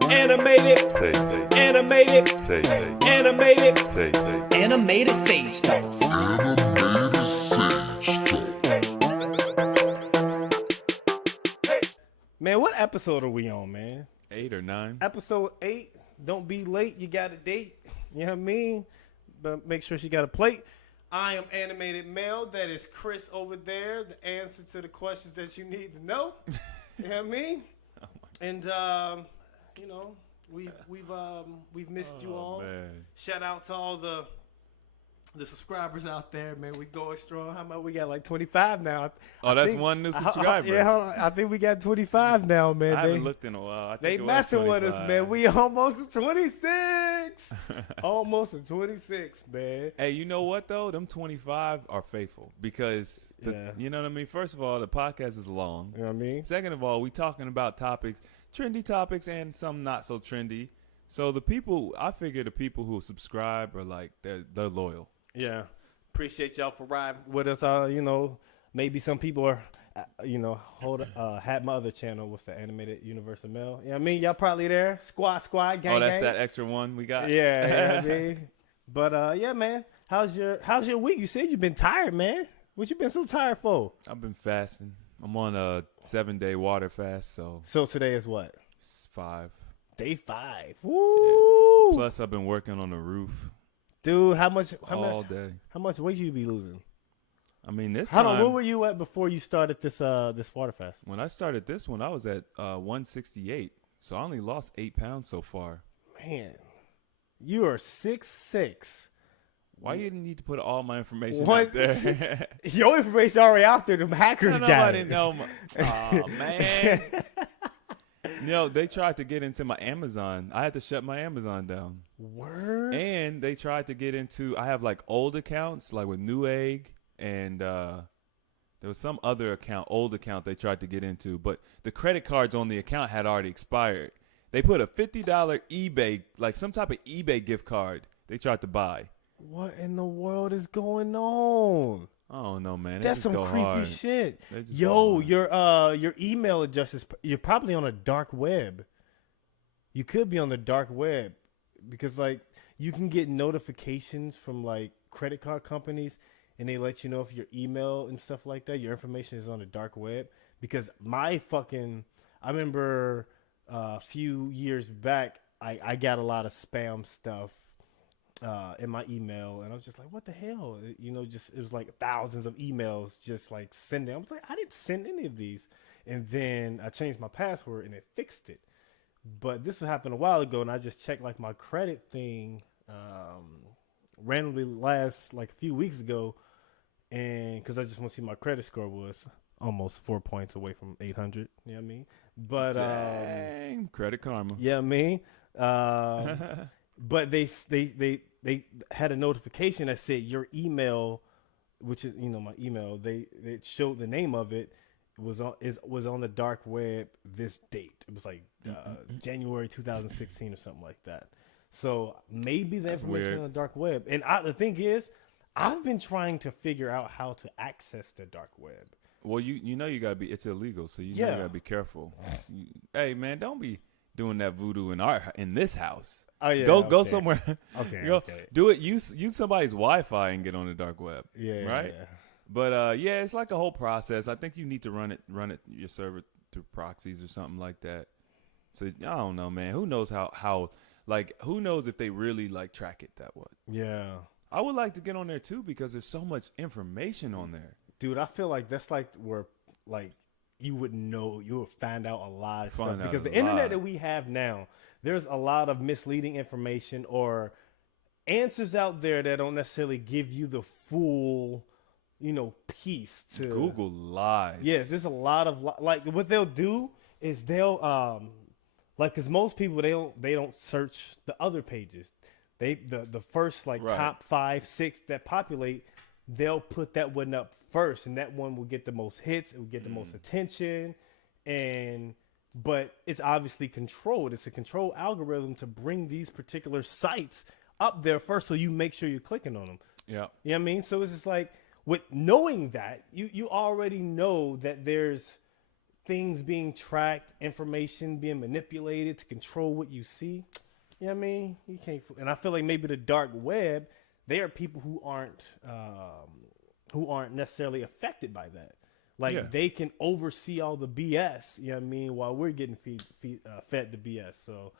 Animated, Sage, animated, Sage, animated, Sage, animated Sage Thoughts. Man, what episode are we on, man? 8 or 9. Episode 8. Don't be late. You got a date. You know what I mean? But make sure she got a plate. I am Animated Male. That is Chris over there. The answer to the questions that you need to know. You know what I mean? And you know, we've missed you all. Man. Shout out to all the subscribers out there, man. We going strong. How much we got? Like 25 now. Oh, that's one new subscriber. Yeah, hold on. I think we got 25 now, man. I haven't looked in a while. I think They it was messing with 25. us, man. We almost at 26. Almost at 26, man. Hey, you know what though? Them 25 are faithful because you know what I mean. First of all, the podcast is long. You know what I mean? Second of all, we talking about topics, trendy topics, and some not so trendy. So the people, I figure the people who subscribe are like they're loyal. Yeah. Appreciate y'all for riding with us. You know, maybe some people are, had my other channel with the Animated Universal Male. You know what I mean? Y'all probably there. Squad, gang, Oh, that's gang. that extra one we got. Yeah, you know what I mean? But yeah, man. How's your week? You said you've been tired, man. What you been so tired for? I've been fasting. I'm on a 7-day water fast, so So today is what? it's 5. Day 5. Woo! Yeah. Plus, I've been working on the roof Dude, how much day. How much weight you be losing? I mean, this Hold time, on, where were you at before you started this water fast? when I started this one, I was at 168, so I only lost 8 pounds so far. Man, you are 6'6". Why you didn't need to put all my information What? out there? Your information already out there. Them hackers got Nobody it. know. Oh man. You know, they tried to get into my Amazon. I had to shut my Amazon down. Word? And they tried to get into, I have like old accounts, like with Newegg, and there was some other old account they tried to get into, but the credit cards on the account had already expired. They put a $50 eBay, like some type of eBay gift card they tried to buy. What in the world is going on? I don't know, man. They That's just some go creepy hard. shit. They just Yo, go hard. your email address is, you're probably on a dark web. You could be on the dark web because like you can get notifications from like credit card companies and they let you know if your email and stuff like that, your information is on the dark web. Because I remember a few years back, I got a lot of spam stuff in my email, and I was just like, what the hell? You know, it was like thousands of emails just like sending. I was like, I didn't send any of these. And then I changed my password and it fixed it. But this happened a while ago, and I just checked like my credit thing randomly last like a few weeks ago, and because I just want to see my credit score was almost 4 points away from 800. You know what I mean? But Dang, credit karma. yeah, I mean, but they had a notification that said your email, which is my email. It showed the name of it was on the dark web this date. It was like January 2016 or something like that. So maybe the information on the dark web. And the thing is, I've been trying to figure out how to access the dark web. Well, you know you gotta be. It's illegal, so you gotta be careful. Hey man, don't be doing that voodoo in this house. Oh yeah, go somewhere. Okay. Do it. Use somebody's Wi-Fi and get on the dark web. Yeah, right. Yeah. But it's like a whole process. I think you need to run it your server through proxies or something like that. So I don't know, man. Who knows how who knows if they really like track it that way? Yeah. I would like to get on there too because there's so much information on there. Dude, I feel like that's like where like you would find out a lot of stuff because the internet that we have now, there's a lot of misleading information or answers out there that don't necessarily give you the full, piece to Google lies. Yes, there's a lot of like what they'll do is they'll because most people they don't search the other pages. The first top 5, 6 that populate, they'll put that one up first, and that one will get the most hits. It will get the most attention, but it's obviously controlled. It's a controlled algorithm to bring these particular sites up there first, so you make sure you're clicking on them. Yeah, you know what I mean. So it's just like with knowing that you already know that there's things being tracked, information being manipulated to control what you see. You know what I mean? You can't, and I feel like maybe the dark web, they are people who aren't necessarily affected by that. Like Yeah. they can oversee all the BS. You know what I mean? While we're getting fed the BS. So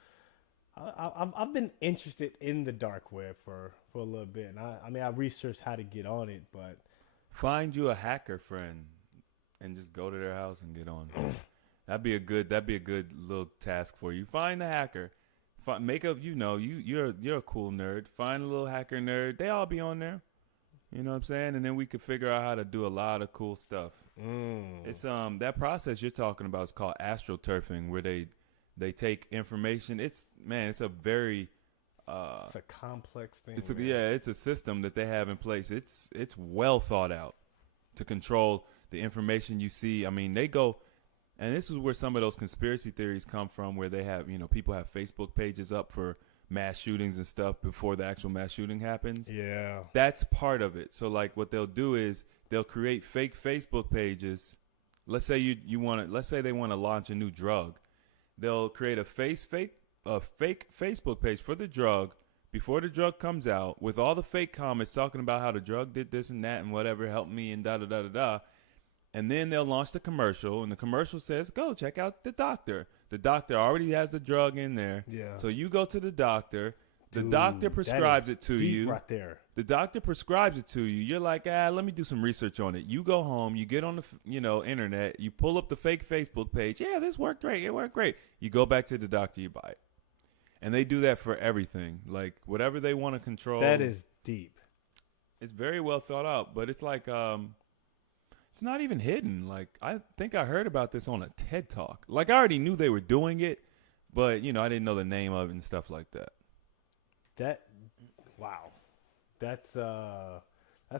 I've been interested in the dark web for a little bit. And I mean, I researched how to get on it, but Find you a hacker friend and just go to their house and get on. That'd be a good little task for you. Find the hacker. Make up, you're a cool nerd. Find a little hacker nerd. They all be on there. You know what I'm saying? And then we could figure out how to do a lot of cool stuff. It's that process you're talking about is called astroturfing, where they take information. It's a very it's a complex thing. It's a system that they have in place. It's well thought out to control the information you see. I mean, they go, and this is where some of those conspiracy theories come from, where they have, people have Facebook pages up for mass shootings and stuff before the actual mass shooting happens. Yeah. That's part of it. So like what they'll do is they'll create fake Facebook pages. Let's say let's say they want to launch a new drug. They'll create a fake Facebook page for the drug before the drug comes out with all the fake comments talking about how the drug did this and that and whatever, helped me and da da da da da. And then they'll launch the commercial, and the commercial says, go check out the doctor. The doctor already has the drug in there. Yeah. So you go to the doctor. The Dude, doctor prescribes it to you. Right there. The doctor prescribes it to you. You're like, let me do some research on it. You go home. You get on the, internet. You pull up the fake Facebook page. Yeah, this worked great. It worked great. You go back to the doctor. You buy it. And they do that for everything. Like, whatever they want to control. That is deep. It's very well thought out. But it's like, it's not even hidden. Like, I think I heard about this on a TED Talk. Like, I already knew they were doing it, but, I didn't know the name of it and stuff like that. Wow. That's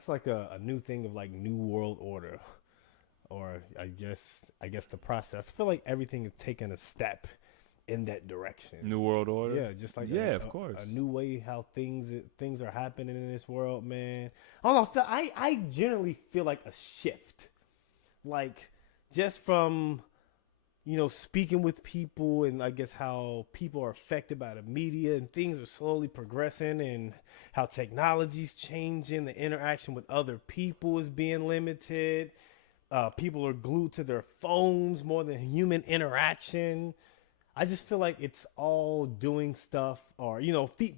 like a new thing of like New World Order. Or I guess the process. I feel like everything is taking a step in that direction. New World Order? Yeah, just like of course. A new way how things are happening in this world, man. I don't know. I generally feel like a shift, like just from speaking with people, and I guess how people are affected by the media, and things are slowly progressing, and how technology's changing. The interaction with other people is being limited. People are glued to their phones more than human interaction. I just feel like it's all doing stuff, or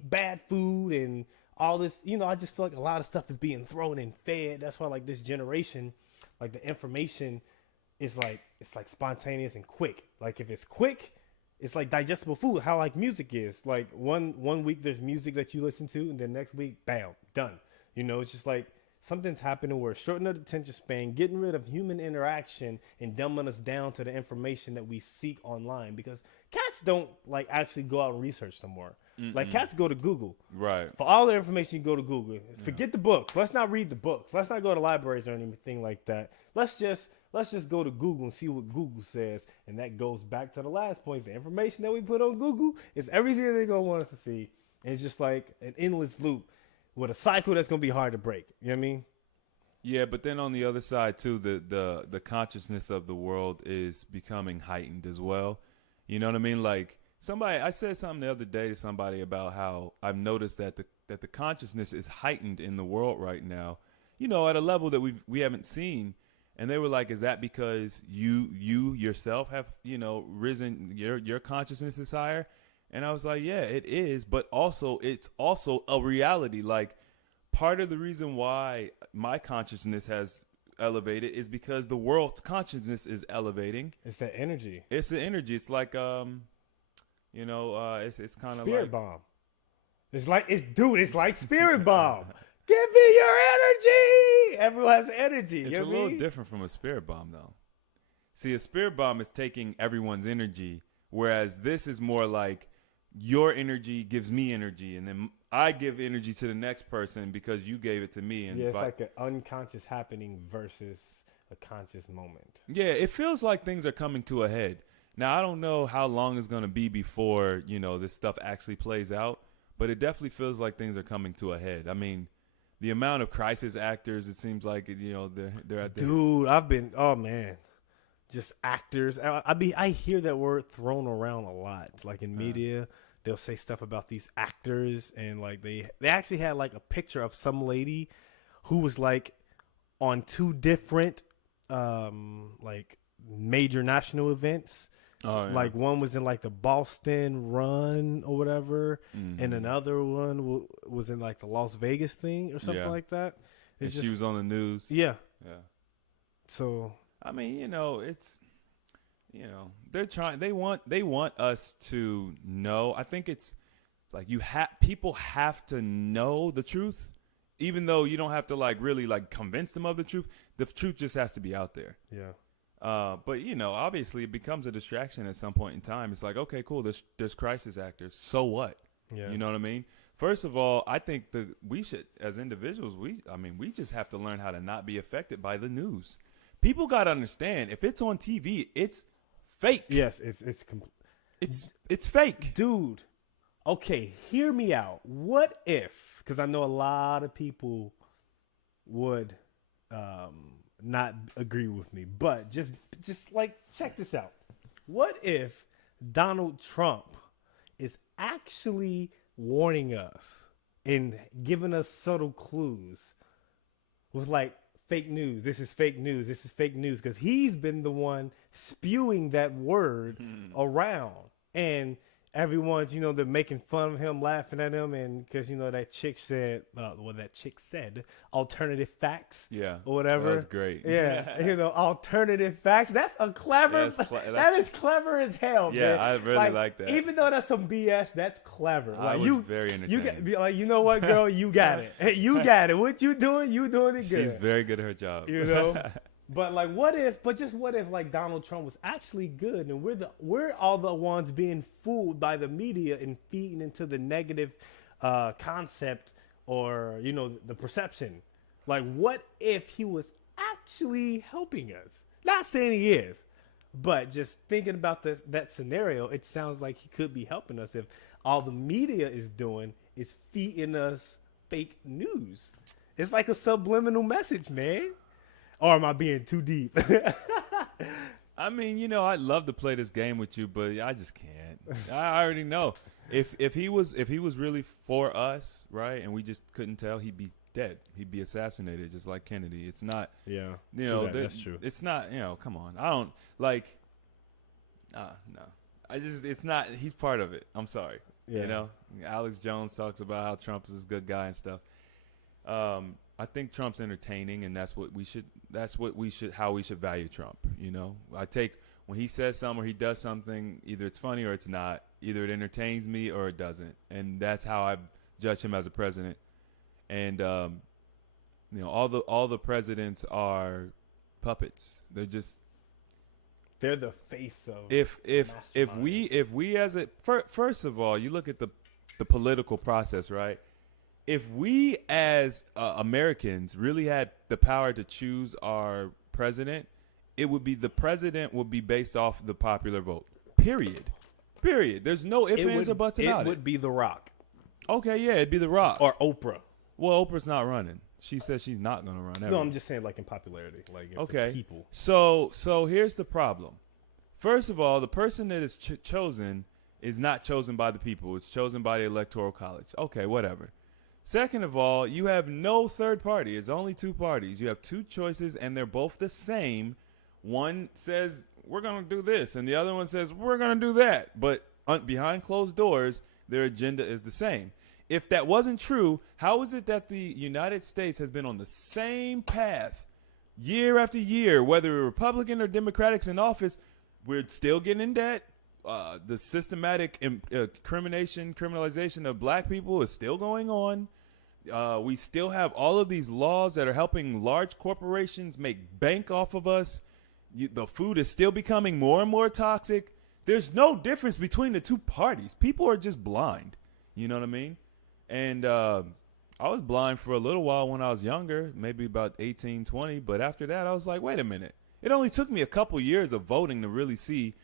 bad food and all this. I just feel like a lot of stuff is being thrown and fed. That's why like this generation, like the information is like it's like spontaneous and quick. Like if it's quick, it's like digestible food. How like music is. Like one week there's music that you listen to, and then next week, bam, done. It's just like something's happening where shortening the attention span, getting rid of human interaction, and dumbing us down to the information that we seek online. Because cats don't like actually go out and research no more. Like cats go to Google. Right. For all the information, you go to Google. Forget the books. Let's not read the books. Let's not go to libraries or anything like that. Let's just go to Google and see what Google says. And that goes back to the last point. The information that we put on Google is everything they're going to want us to see. And it's just like an endless loop with a cycle that's going to be hard to break. You know what I mean? Yeah, but then on the other side, too, the consciousness of the world is becoming heightened as well. You know what I mean? Like, I said something the other day to somebody about how I've noticed that the consciousness is heightened in the world right now, at a level that we haven't seen. And they were like, is that because you yourself have, risen, your consciousness is higher? And I was like, yeah, it is. But also, it's also a reality. Like, part of the reason why my consciousness has elevated is because the world's consciousness is elevating. It's that energy. It's the energy. It's like, it's kind of like Spirit bomb. It's like Spirit bomb. Give me your energy. Everyone has energy. It's a little different from a spirit bomb, though. See, a spirit bomb is taking everyone's energy, whereas this is more like your energy gives me energy, and then I give energy to the next person because you gave it to me. And it's like an unconscious happening versus a conscious moment. Yeah, it feels like things are coming to a head. Now, I don't know how long it's going to be before, this stuff actually plays out, but it definitely feels like things are coming to a head. I mean, the amount of crisis actors, it seems like, they're at the... Dude, just actors. I hear that word thrown around a lot. Like in media, they'll say stuff about these actors, and like they actually had like a picture of some lady who was like on two different like major national events. Oh, yeah. Like one was in like the Boston Run or whatever, and another one was in like the Las Vegas thing or something like that. And she was on the news. Yeah. Yeah. So I mean, it's, they're trying. They want us to know. I think it's like people have to know the truth, even though you don't have to like really like convince them of the truth. The truth just has to be out there. yeah. But obviously it becomes a distraction at some point in time. It's like, okay, cool. There's crisis actors. So what? Yeah. You know what I mean? First of all, I think we should, as individuals, we just have to learn how to not be affected by the news. People got to understand, if it's on TV, it's fake. Yes, it's fake. Dude, okay, hear me out. What if, because I know a lot of people would not agree with me, but just like check this out. What if Donald Trump is actually warning us and giving us subtle clues with like fake news? This is fake news. This is fake news, because he's been the one spewing that word around, and everyone's, they're making fun of him, laughing at him, and because that chick said, alternative facts, or whatever. That was great. Yeah, alternative facts. That's a clever. That is clever as hell. Yeah, man. I really like that. Even though that's some BS, that's clever. I was very entertaining. You know what, girl, you got it. Hey, you got it. What you doing? You doing it good. She's very good at her job. But like, what if like Donald Trump was actually good, and we're all the ones being fooled by the media and feeding into the negative concept, or the perception. Like, what if he was actually helping us? Not saying he is, but just thinking about that scenario, it sounds like he could be helping us if all the media is doing is feeding us fake news. It's like a subliminal message, man. Or am I being too deep? I mean, I'd love to play this game with you, but I just can't. I already know. If he was really for us, right, and we just couldn't tell, he'd be dead. He'd be assassinated, just like Kennedy. It's not. Yeah. That's true. It's not. Come on. I don't like. No. It's not. He's part of it. I'm sorry. Yeah. Alex Jones talks about how Trump is a good guy and stuff. I think Trump's entertaining, and that's what we should. How we should value Trump. I take when he says something or he does something, either it's funny or it's not. Either it entertains me or it doesn't, and that's how I judge him as a president. And all the presidents are puppets. They're the face of. If we as a first of all, you look at the political process, right? If we as Americans really had the power to choose our president, the president would be based off the popular vote. Period. There's no ifs, ands, or buts about it. It would be The Rock. Okay, yeah, it'd be The Rock. Or Oprah. Well, Oprah's not running. She says she's not going to run ever. No, I'm just saying like in popularity. Like okay. The people. So here's the problem. First of all, the person that is chosen is not chosen by the people. It's chosen by the Electoral College. Okay, whatever. Second of all, you have no third party. It's only two parties. You have two choices, and they're both the same. One says, we're going to do this, and the other one says, we're going to do that. But behind closed doors, their agenda is the same. If that wasn't true, how is it that the United States has been on the same path year after year, whether Republican or Democrats in office? We're still getting in debt. The systematic criminalization of black people is still going on. We still have all of these laws that are helping large corporations make bank off of us. The food is still becoming more and more toxic. There's no difference between the two parties. People are just blind. You know what I mean? And I was blind for a little while when I was younger, maybe about 18, 20. But after that, I was like, wait a minute. It only took me a couple years of voting to really see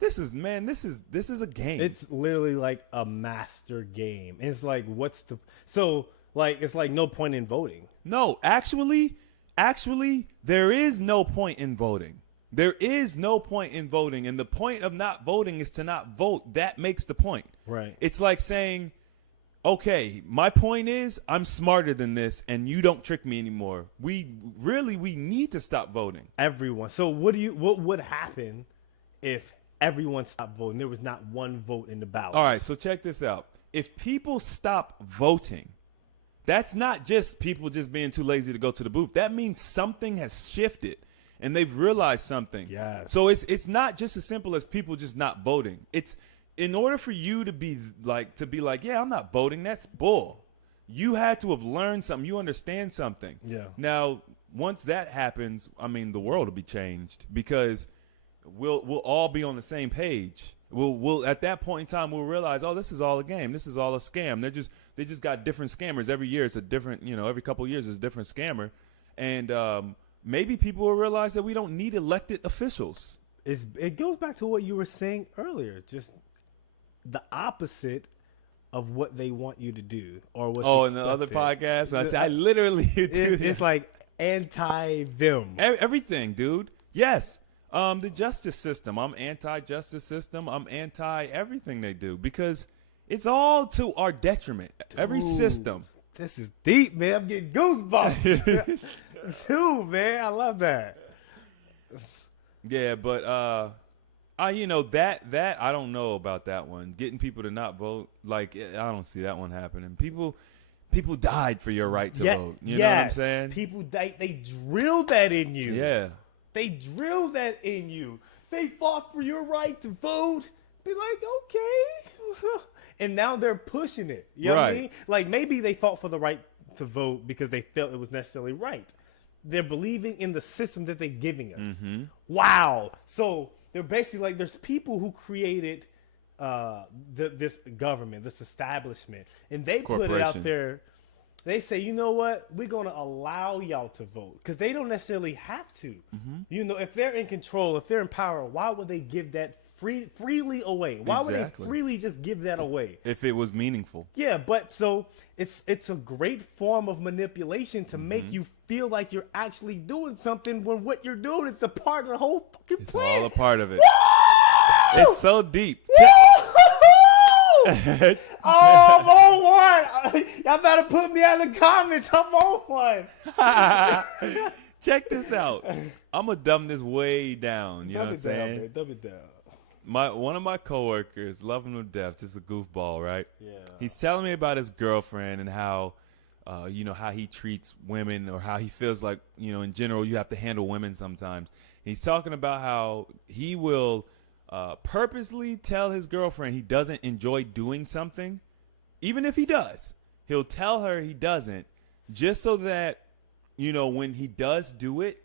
this is a game. It's literally like a master game. It's like, it's like no point in voting. No, actually, there is no point in voting. There is no point in voting, and the point of not voting is to not vote. That makes the point. Right. It's like saying, okay, my point is I'm smarter than this, and you don't trick me anymore. We need to stop voting. Everyone. So what would happen if everyone stopped voting? There was not one vote in the ballot. All right, so check this out. If people stop voting, that's not just people just being too lazy to go to the booth. That means something has shifted. And they've realized something. Yes. So it's not just as simple as people just not voting. It's in order for you to be like, yeah, I'm not voting. That's bull. You had to have learned something. You understand something. Yeah. Now, once that happens, I mean, the world will be changed because we'll all be on the same page. We'll at that point in time we'll realize, oh, this is all a game. This is all a scam. They just got different scammers every year. It's a different, every couple of years it's a different scammer, and maybe people will realize that we don't need elected officials. It goes back to what you were saying earlier, just the opposite of what they want you to do or what's in the other podcast, I say I literally do it's like anti-them. Everything, dude. Yes. The justice system. I'm anti-justice system. I'm anti-everything they do because it's all to our detriment. Every system. This is deep, man. I'm getting goosebumps. Dude, man, I love that. Yeah, but that I don't know about that one. Getting people to not vote, like I don't see that one happening. People died for your right to vote. You know what I'm saying? People they drilled that in you. Yeah. They drilled that in you. They fought for your right to vote. Be like, okay. And now they're pushing it. You know what I mean? Like maybe they fought for the right to vote because they felt it was necessarily right. They're believing in the system that they're giving us. Mm-hmm. Wow. So they're basically like, there's people who created this government, this establishment, and they put it out there. They say, you know what? We're going to allow y'all to vote because they don't necessarily have to. Mm-hmm. If they're in control, if they're in power, why would they give that freely away? Why would they freely just give that away? If it was meaningful. Yeah, but so it's a great form of manipulation to make you feel like you're actually doing something when what you're doing is a part of the whole fucking plan. It's all a part of it. Woo! It's so deep. Oh, I'm on one. Y'all better put me out in the comments. I'm on one. Check this out. I'm going to dumb this way down. You know what I'm saying? Man. Dumb it down. One of my coworkers, love him to death, just a goofball, right? Yeah. He's telling me about his girlfriend and how, how he treats women or how he feels like, in general, you have to handle women sometimes. He's talking about how he will purposely tell his girlfriend he doesn't enjoy doing something, even if he does. He'll tell her he doesn't, just so that, when he does do it,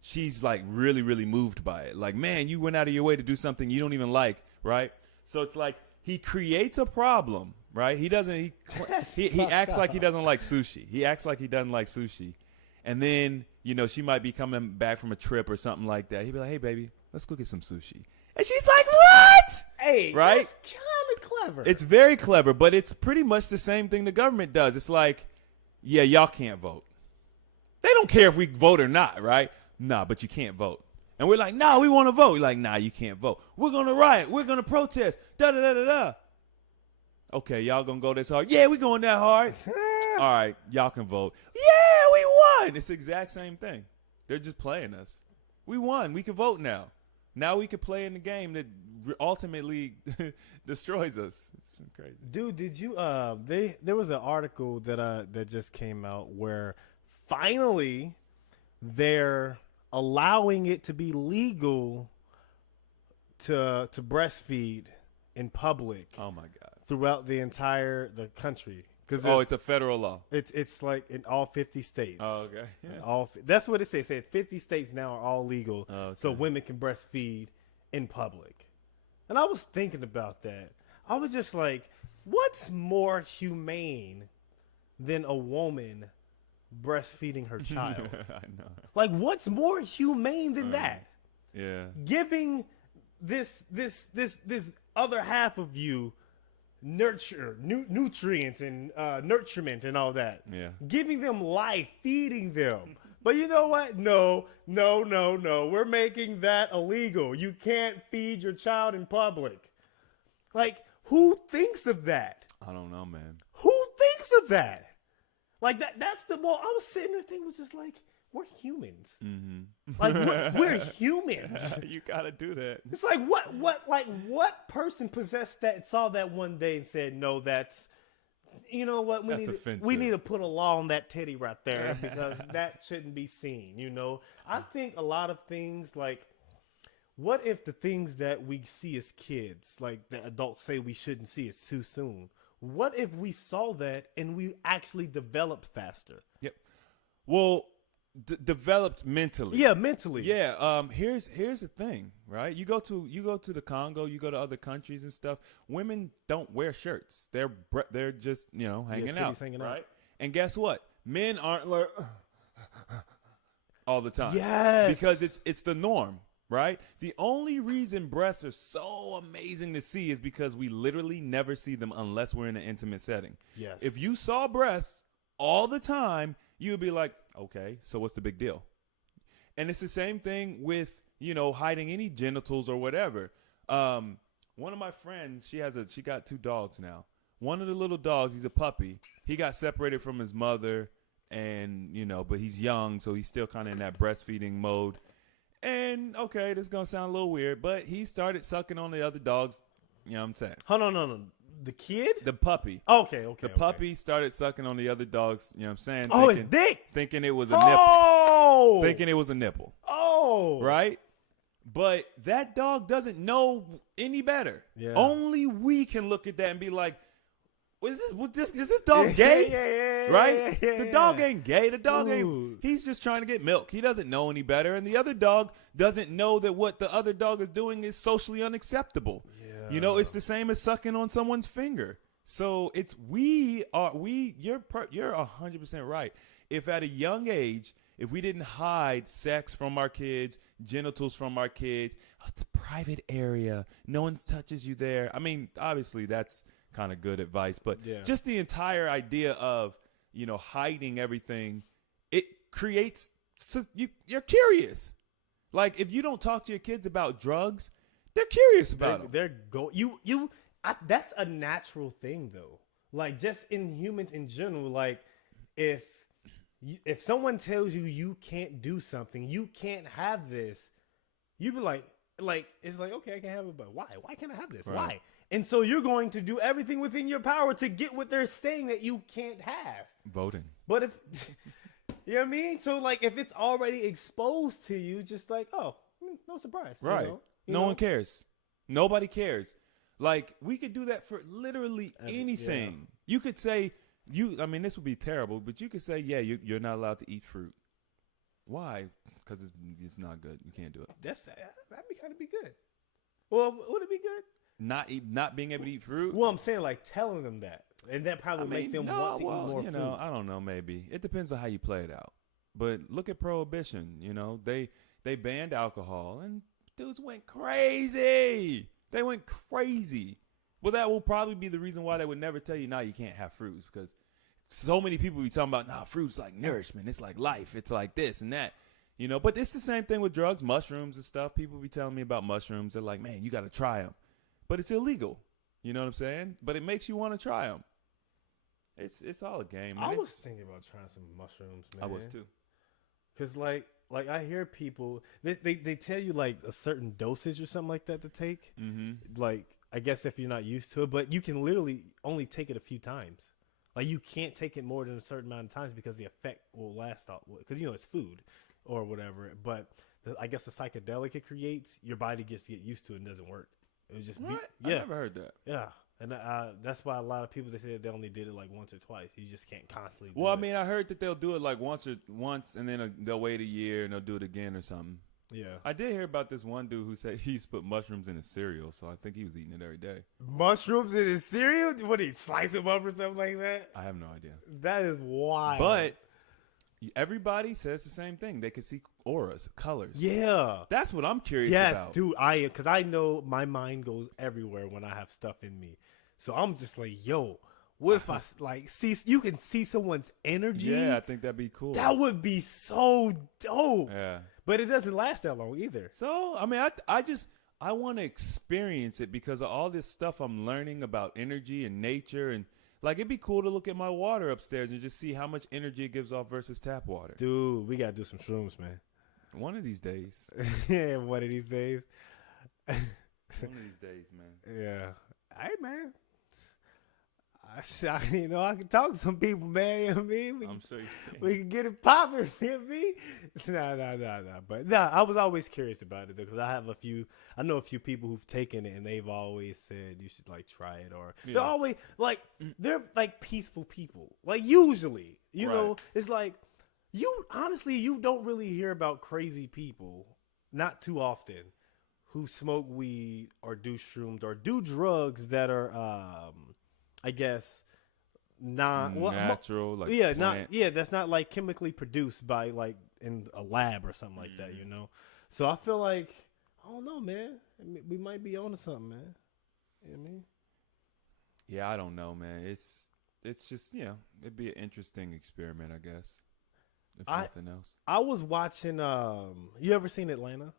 she's like really, really moved by it. Like, man, you went out of your way to do something you don't even like, right? So it's like he creates a problem, right? He doesn't. He acts like he doesn't like sushi. He acts like he doesn't like sushi, and then she might be coming back from a trip or something like that. He'd be like, "Hey, baby, let's go get some sushi," and she's like, "What?" Hey, right? That's kind of clever. It's very clever, but it's pretty much the same thing the government does. It's like, yeah, y'all can't vote. They don't care if we vote or not, right? Nah, but you can't vote. And we're like, nah, we want to vote. We're like, nah, you can't vote. We're going to riot. We're going to protest. Da-da-da-da-da. Okay, y'all going to go this hard? Yeah, we going that hard. All right, y'all can vote. Yeah, we won. It's the exact same thing. They're just playing us. We won. We can vote now. Now we can play in the game that ultimately destroys us. It's crazy. Dude, did you there was an article that just came out where finally they're allowing it to be legal to breastfeed in public. Oh my God! Throughout the country. It's a federal law. It's like in all 50 states. Oh, okay. Yeah. That's what it says. It said 50 states now are all legal, okay. So women can breastfeed in public. And I was thinking about that. I was just like, what's more humane than a woman breastfeeding her child? I know. Like, what's more humane than that? Yeah. Giving this other half of you nutrients and nurturement and all that. Yeah. Giving them life, feeding them, But you know what? No. We're making that illegal. You can't feed your child in public. Like, who thinks of that? I don't know, man. Who thinks of that? Like, that's the more, I was sitting there thinking, was just like, we're humans. Mm-hmm. Like, we're humans. You gotta do that. It's like, what person possessed that, saw that one day and said, no, that's, you know what, we need to put a law on that titty right there because that shouldn't be seen, you know? I think a lot of things, like, what if the things that we see as kids, like the adults say we shouldn't see, is too soon? What if we saw that and we actually developed faster? Yep. Well, developed mentally. Yeah, mentally. Yeah. Here's the thing, right? You go to the Congo, you go to other countries and stuff. Women don't wear shirts. They're just hanging out, hanging right? out. And guess what? Men aren't like all the time. Yes. Because it's the norm. Right? The only reason breasts are so amazing to see is because we literally never see them unless we're in an intimate setting. Yes. If you saw breasts all the time, you would be like, okay, so what's the big deal? And it's the same thing with, hiding any genitals or whatever. One of my friends, she got 2 dogs now. One of the little dogs, he's a puppy. He got separated from his mother and, but he's young, so he's still kind of in that breastfeeding mode. And, okay, this is going to sound a little weird, but he started sucking on the other dogs. You know what I'm saying? Hold on, no. The kid? The puppy. Okay. The puppy started sucking on the other dogs. You know what I'm saying? Oh, his dick. Thinking it was a nipple. Thinking it was a nipple. Oh. Right? But that dog doesn't know any better. Yeah. Only we can look at that and be like, is this dog gay? Yeah, right? Yeah. The dog ain't gay. The dog Dude. ain't. He's just trying to get milk. He doesn't know any better. And the other dog doesn't know that what the other dog is doing is socially unacceptable. Yeah. It's the same as sucking on someone's finger. So you're 100% right. If at a young age, if we didn't hide sex from our kids, genitals from our kids, it's a private area. No one touches you there. I mean, obviously that's kind of good advice, but just the entire idea of hiding everything, it creates you're curious. Like if you don't talk to your kids about drugs, they're curious about them. That's a natural thing though. Like just in humans in general, like if someone tells you can't do something, you can't have this, you be like it's like, okay, I can have it, but why? Why can't I have this? Right. Why? And so you're going to do everything within your power to get what they're saying that you can't have. Voting. But if, you know what I mean? So, like, if it's already exposed to you, just like, oh, no surprise. Right. No one cares. Nobody cares. Like, we could do that for literally anything. Yeah. You could say, this would be terrible, but you could say, yeah, you're not allowed to eat fruit. Why? Because it's not good. You can't do it. That'd be kind of be good. Well, would it be good? Not being able to eat fruit? Well, I'm saying like telling them that. And that probably make them want to eat more fruit. I don't know, maybe. It depends on how you play it out. But look at Prohibition, They banned alcohol and dudes went crazy. They went crazy. Well, that will probably be the reason why they would never tell you, you can't have fruits. Because so many people be talking about, fruit's like nourishment. It's like life. It's like this and that. But it's the same thing with drugs, mushrooms and stuff. People be telling me about mushrooms. They're like, man, you got to try them. But it's illegal. You know what I'm saying? But it makes you want to try them. It's all a game. I was thinking about trying some mushrooms, man. I was too. Because like I hear people, they tell you like a certain dosage or something like that to take. Mm-hmm. Like, I guess if you're not used to it, but you can literally only take it a few times. Like, you can't take it more than a certain amount of times because the effect will last out. Because, it's food or whatever. But I guess the psychedelic it creates, your body gets to get used to it and doesn't work. It was just I never heard that. Yeah, and that's why a lot of people, they say they only did it like once or twice. You just can't constantly. Well, I heard that they'll do it like once, and then they'll wait a year and they'll do it again or something. Yeah, I did hear about this one dude who said he used to put mushrooms in his cereal, so I think he was eating it every day. Mushrooms in his cereal? What, did he slice them up or something like that? I have no idea. That is wild. But everybody says the same thing. They can see auras, colors. Yeah. That's what I'm curious about. Yes, dude. Because I know my mind goes everywhere when I have stuff in me. So I'm just like, yo, What if I like see you can see someone's energy? Yeah, I think that'd be cool. That would be so dope. Yeah. But it doesn't last that long either. So, I mean, I want to experience it because of all this stuff I'm learning about energy and nature. And, like, it'd be cool to look at my water upstairs and just see how much energy it gives off versus tap water. Dude, we got to do some shrooms, man. One of these days. Yeah, one of these days. One of these days, man. Yeah. Hey, man. I can talk to some people, man. You know what I mean? I'm sure you can. We can get it popping, you know what I mean? Nah. But I was always curious about it because I know a few people who've taken it and they've always said you should like try it or they're always like, they're like peaceful people. Like usually, you know, it's like honestly, you don't really hear about crazy people, not too often, who smoke weed or do shrooms or do drugs that are, I guess, natural, like plants. that's not like chemically produced by like in a lab or something like that, you know. So I feel like I don't know, man. We might be onto something, man. You know what I mean? Yeah, I don't know, man. It's just it'd be an interesting experiment, I guess. If nothing else. I was watching. You ever seen Atlanta?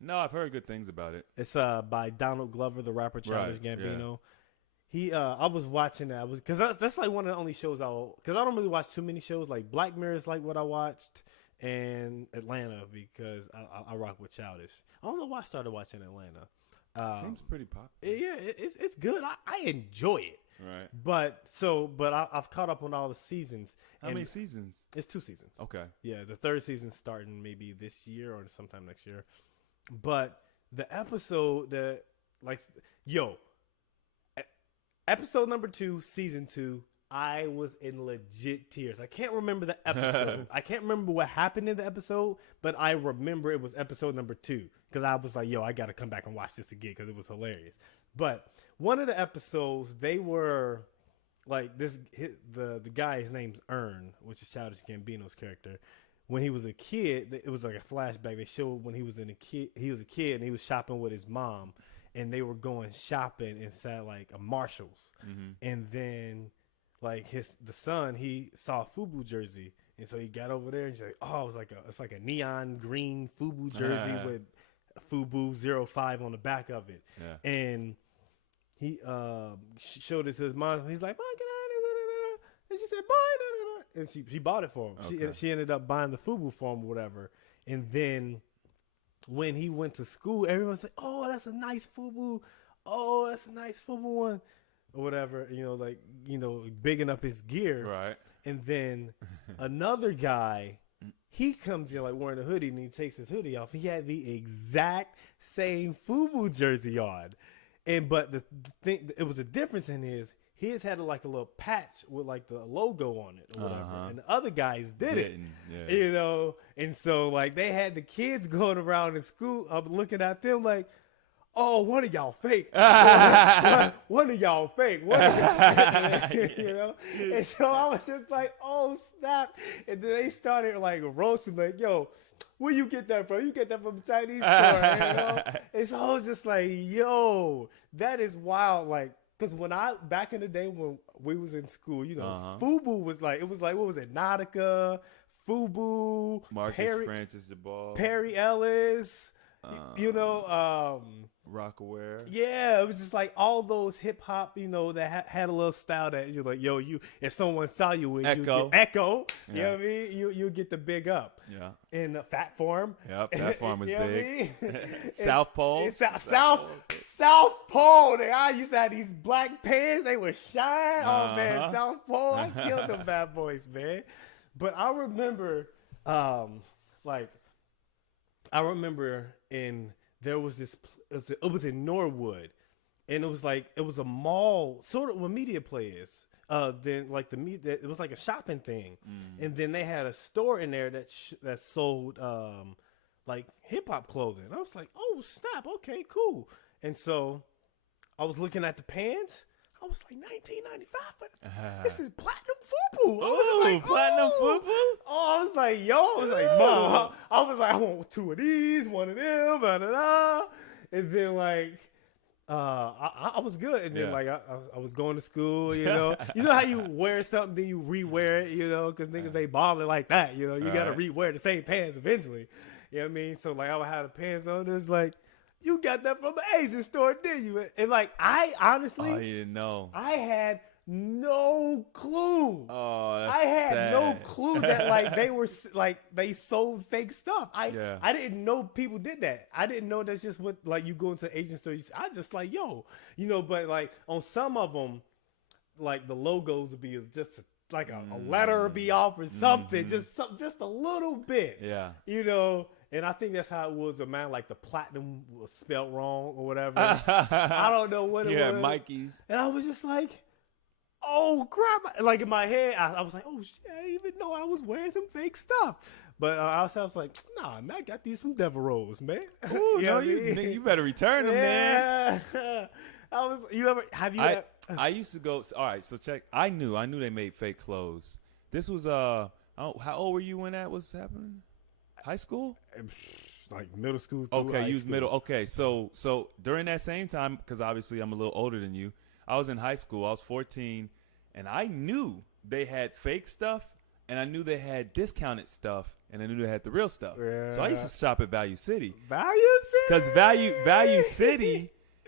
No, I've heard good things about it. It's by Donald Glover, the rapper, Childish Gambino. Yeah. I was watching that because that's like one of the only shows because I don't really watch too many shows. Like Black Mirror is like what I watched, and Atlanta because I rock with Childish. I don't know why I started watching Atlanta. Seems pretty popular. Yeah, it's good. I enjoy it. Right. But I've caught up on all the seasons. How many seasons? It's 2 seasons. Okay. Yeah, the 3rd season starting maybe this year or sometime next year. But the episode that episode number 2, season 2, I was in legit tears. I can't remember the episode. I can't remember what happened in the episode, but I remember it was episode number 2 because I was like, I got to come back and watch this again because it was hilarious. But one of the episodes, they were like the guy, his name's Earn, which is Childish Gambino's character. When he was a kid, it was like a flashback. They showed when he was a kid and he was shopping with his mom, and they were going shopping inside like a Marshalls. Mm-hmm. And then like the son, he saw a FUBU jersey, and so he got over there and he's like, oh, it's like a neon green FUBU jersey with FUBU 05 on the back of it. Yeah. And he showed it to his mom. He's like, Mom, can I have it? And she said, boy, no. And she bought it for him. Okay. She ended up buying the FUBU for him or whatever. And then when he went to school, everyone's like, oh, that's a nice FUBU. Oh, that's a nice FUBU one. Or whatever, bigging up his gear. Right. And then another guy, he comes in like wearing a hoodie and he takes his hoodie off. He had the exact same FUBU jersey on. But the thing, it was a difference in his had like a little patch with like the logo on it or whatever. Uh-huh. And the other guys didn't. Yeah. And so like they had the kids going around in school, looking at them like, oh, one of y'all fake. One of y'all fake. And so I was just like, oh, snap. And then they started like roasting, like, yo, where you get that from? You get that from a Chinese store, And so I was just like, yo, that is wild. Like, because back in the day when we was in school, FUBU was like, what was it? Nautica, FUBU, Francis Jabal, Perry Ellis, Rockaware. Yeah, it was just like all those hip hop, that had a little style that you're like, yo, if someone saw you with Echo. You know what I mean? You get the big up. Yeah. In the Fat Form. Yep, Fat Form was big. I mean? South Pole. South Pole. I used to have these black pants. They were shine. Oh man, South Pole. I killed them bad boys, man. But I remember, there was this. It was in Norwood, and it was a mall sort of with media players. Then like it was like a shopping thing, and then they had a store in there that sold like hip hop clothing. I was like, oh snap, okay, cool. And so I was looking at the pants. I was like, $19.95. This is platinum FUBU. Oh, platinum FUBU. Oh, I was like, Mom. I was like, I want 2 of these, 1 of them, blah, blah, blah. And then like I was good, and then Yeah. like I was going to school, you know. You know how you wear something, then you rewear it, you know, because niggas ain't balling like that, you know. You gotta Right. rewear the same pants eventually. You know what I mean? So like I would have the pants on. It's like you got that from an Asian store, didn't you? And like I honestly, Oh, you didn't know. I had no clue. Oh, that's I had sad. no clue that like they were like they sold fake stuff. Yeah. I didn't know people did that. I didn't know that's just what like you go into an Asian store. I just like yo, you know. But like on some of them, like the logos would be just like a letter would be off or something, just a little bit. Yeah. You know. And I think that's how it was, man. Like the platinum was spelled wrong or whatever. I don't know what it was. Yeah, Mikey's. And I was just like, oh crap! Like in my head, I was like, oh shit! I didn't even know I was wearing some fake stuff. But I was like, nah, man, I got these from Devereaux, man. Ooh, know no, what I mean? you better return them, man. Yeah. I used to go. All right, so check. I knew they made fake clothes. This was how old were you when that was happening? High school? Like middle school. Through Okay, high you was school. middle. Okay, so during that same time, because obviously I'm a little older than you, I was in high school. I was 14, and I knew they had fake stuff, and I knew they had discounted stuff, and I knew they had the real stuff. Yeah. So I used to shop at Value City. Value City. Because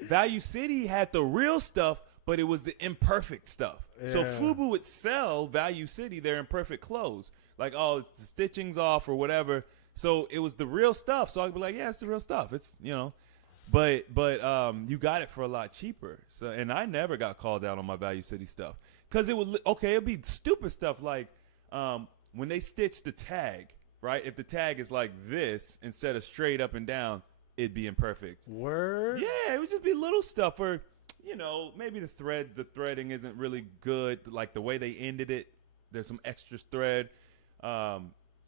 Value City had the real stuff, but it was the imperfect stuff. So Yeah. FUBU would sell Value City their imperfect clothes, like the stitching's off or whatever. So it was the real stuff. So I'd be like, yeah, it's the real stuff. It's but you got it for a lot cheaper. So and I never got called out on my Value City stuff because it'd be stupid stuff like when they stitch the tag, right? If the tag is like this instead of straight up and down, it'd be imperfect. Word. Yeah, it would just be little stuff where, maybe the threading isn't really good. Like the way they ended it, there's some extra thread.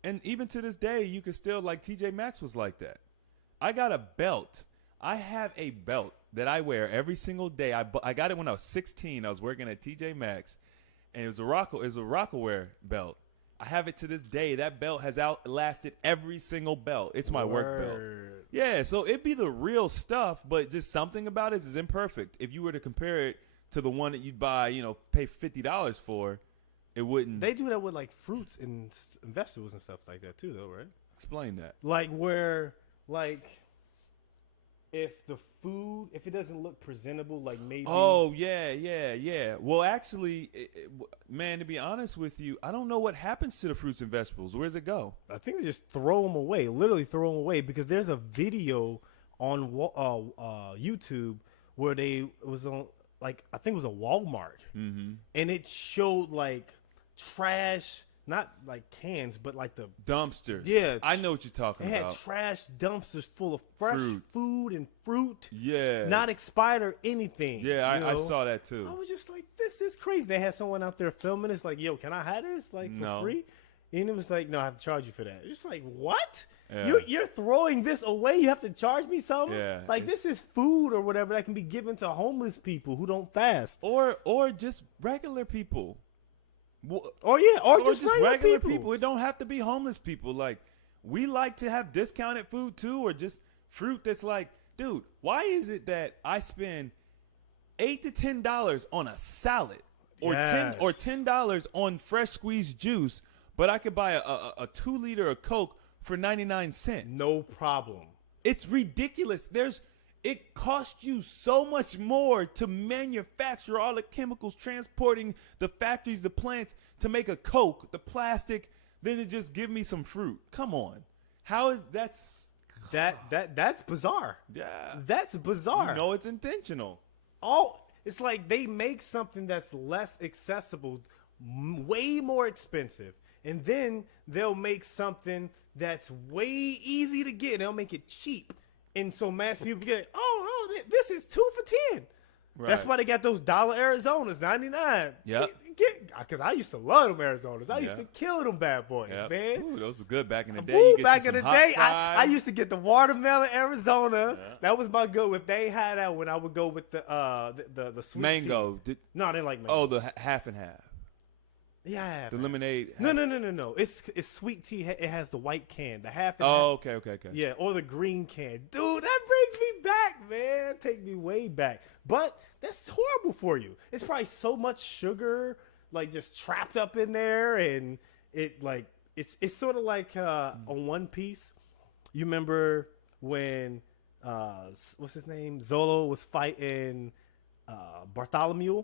And even to this day, you can still, like TJ Maxx was like that. I got a belt. I have a belt that I wear every single day. I got it when I was 16. I was working at TJ Maxx, and it was a Rockaware belt. I have it to this day. That belt has outlasted every single belt. It's my work belt. Yeah, so it'd be the real stuff, but just something about it is imperfect. If you were to compare it to the one that you'd buy, pay $50 for, it wouldn't. They do that with like fruits and vegetables and stuff like that too, though, right? Explain that. Like where, like, if it doesn't look presentable, like maybe. Oh yeah. Well, actually, man, to be honest with you, I don't know what happens to the fruits and vegetables. Where's it go? I think they just throw them away. Literally throw them away because there's a video on YouTube where it was on, like, I think it was a Walmart, and it showed like trash, not like cans, but like the dumpsters. Yeah, I know what you're talking They had about. trash dumpsters full of fresh food and fruit. Yeah, not expired or anything. Yeah, I saw that too. I was just like, this is crazy. They had someone out there filming. It's like, yo, can I have this like for free? And it was like, no, I have to charge you for that. It's just like, what? Yeah. You're throwing this away? You have to charge me something? Yeah, like this is food or whatever that can be given to homeless people who don't fast, or just regular people. Or just regular people. It don't have to be homeless people. Like, we like to have discounted food too, or just fruit that's like, dude, why is it that I spend $8 to $10 on a salad, or $10 on fresh squeezed juice, but I could buy a 2 liter of Coke for 99 cents? No problem. It's ridiculous. It costs you so much more to manufacture all the chemicals transporting the factories, the plants to make a Coke, the plastic, than to just give me some fruit. Come on. How is that's bizarre. Yeah. That's bizarre. It's intentional. It's like they make something that's less accessible, way more expensive, and then they'll make something that's way easy to get. They'll make it cheap. And so mass people get, this is 2 for $10. Right. That's why they got those $1 Arizonas, 99. Yeah. Because I used to love them Arizonas. I used to kill them bad boys, man. Ooh, those were good back in the day. Back in the day, I used to get the watermelon Arizona. Yeah. That was my go. If they had that one, I would go with the sweet mango. No, I didn't like mango. Oh, the half and half. Yeah, the lemonade. No. It's sweet tea. It has the white can, the half. And half. Okay. Okay. Yeah, or the green can. Dude, that brings me back, man. Take me way back. But that's horrible for you. It's probably so much sugar, like just trapped up in there, and it's sort of like on One Piece. You remember when what's his name? Zolo was fighting Bartholomew,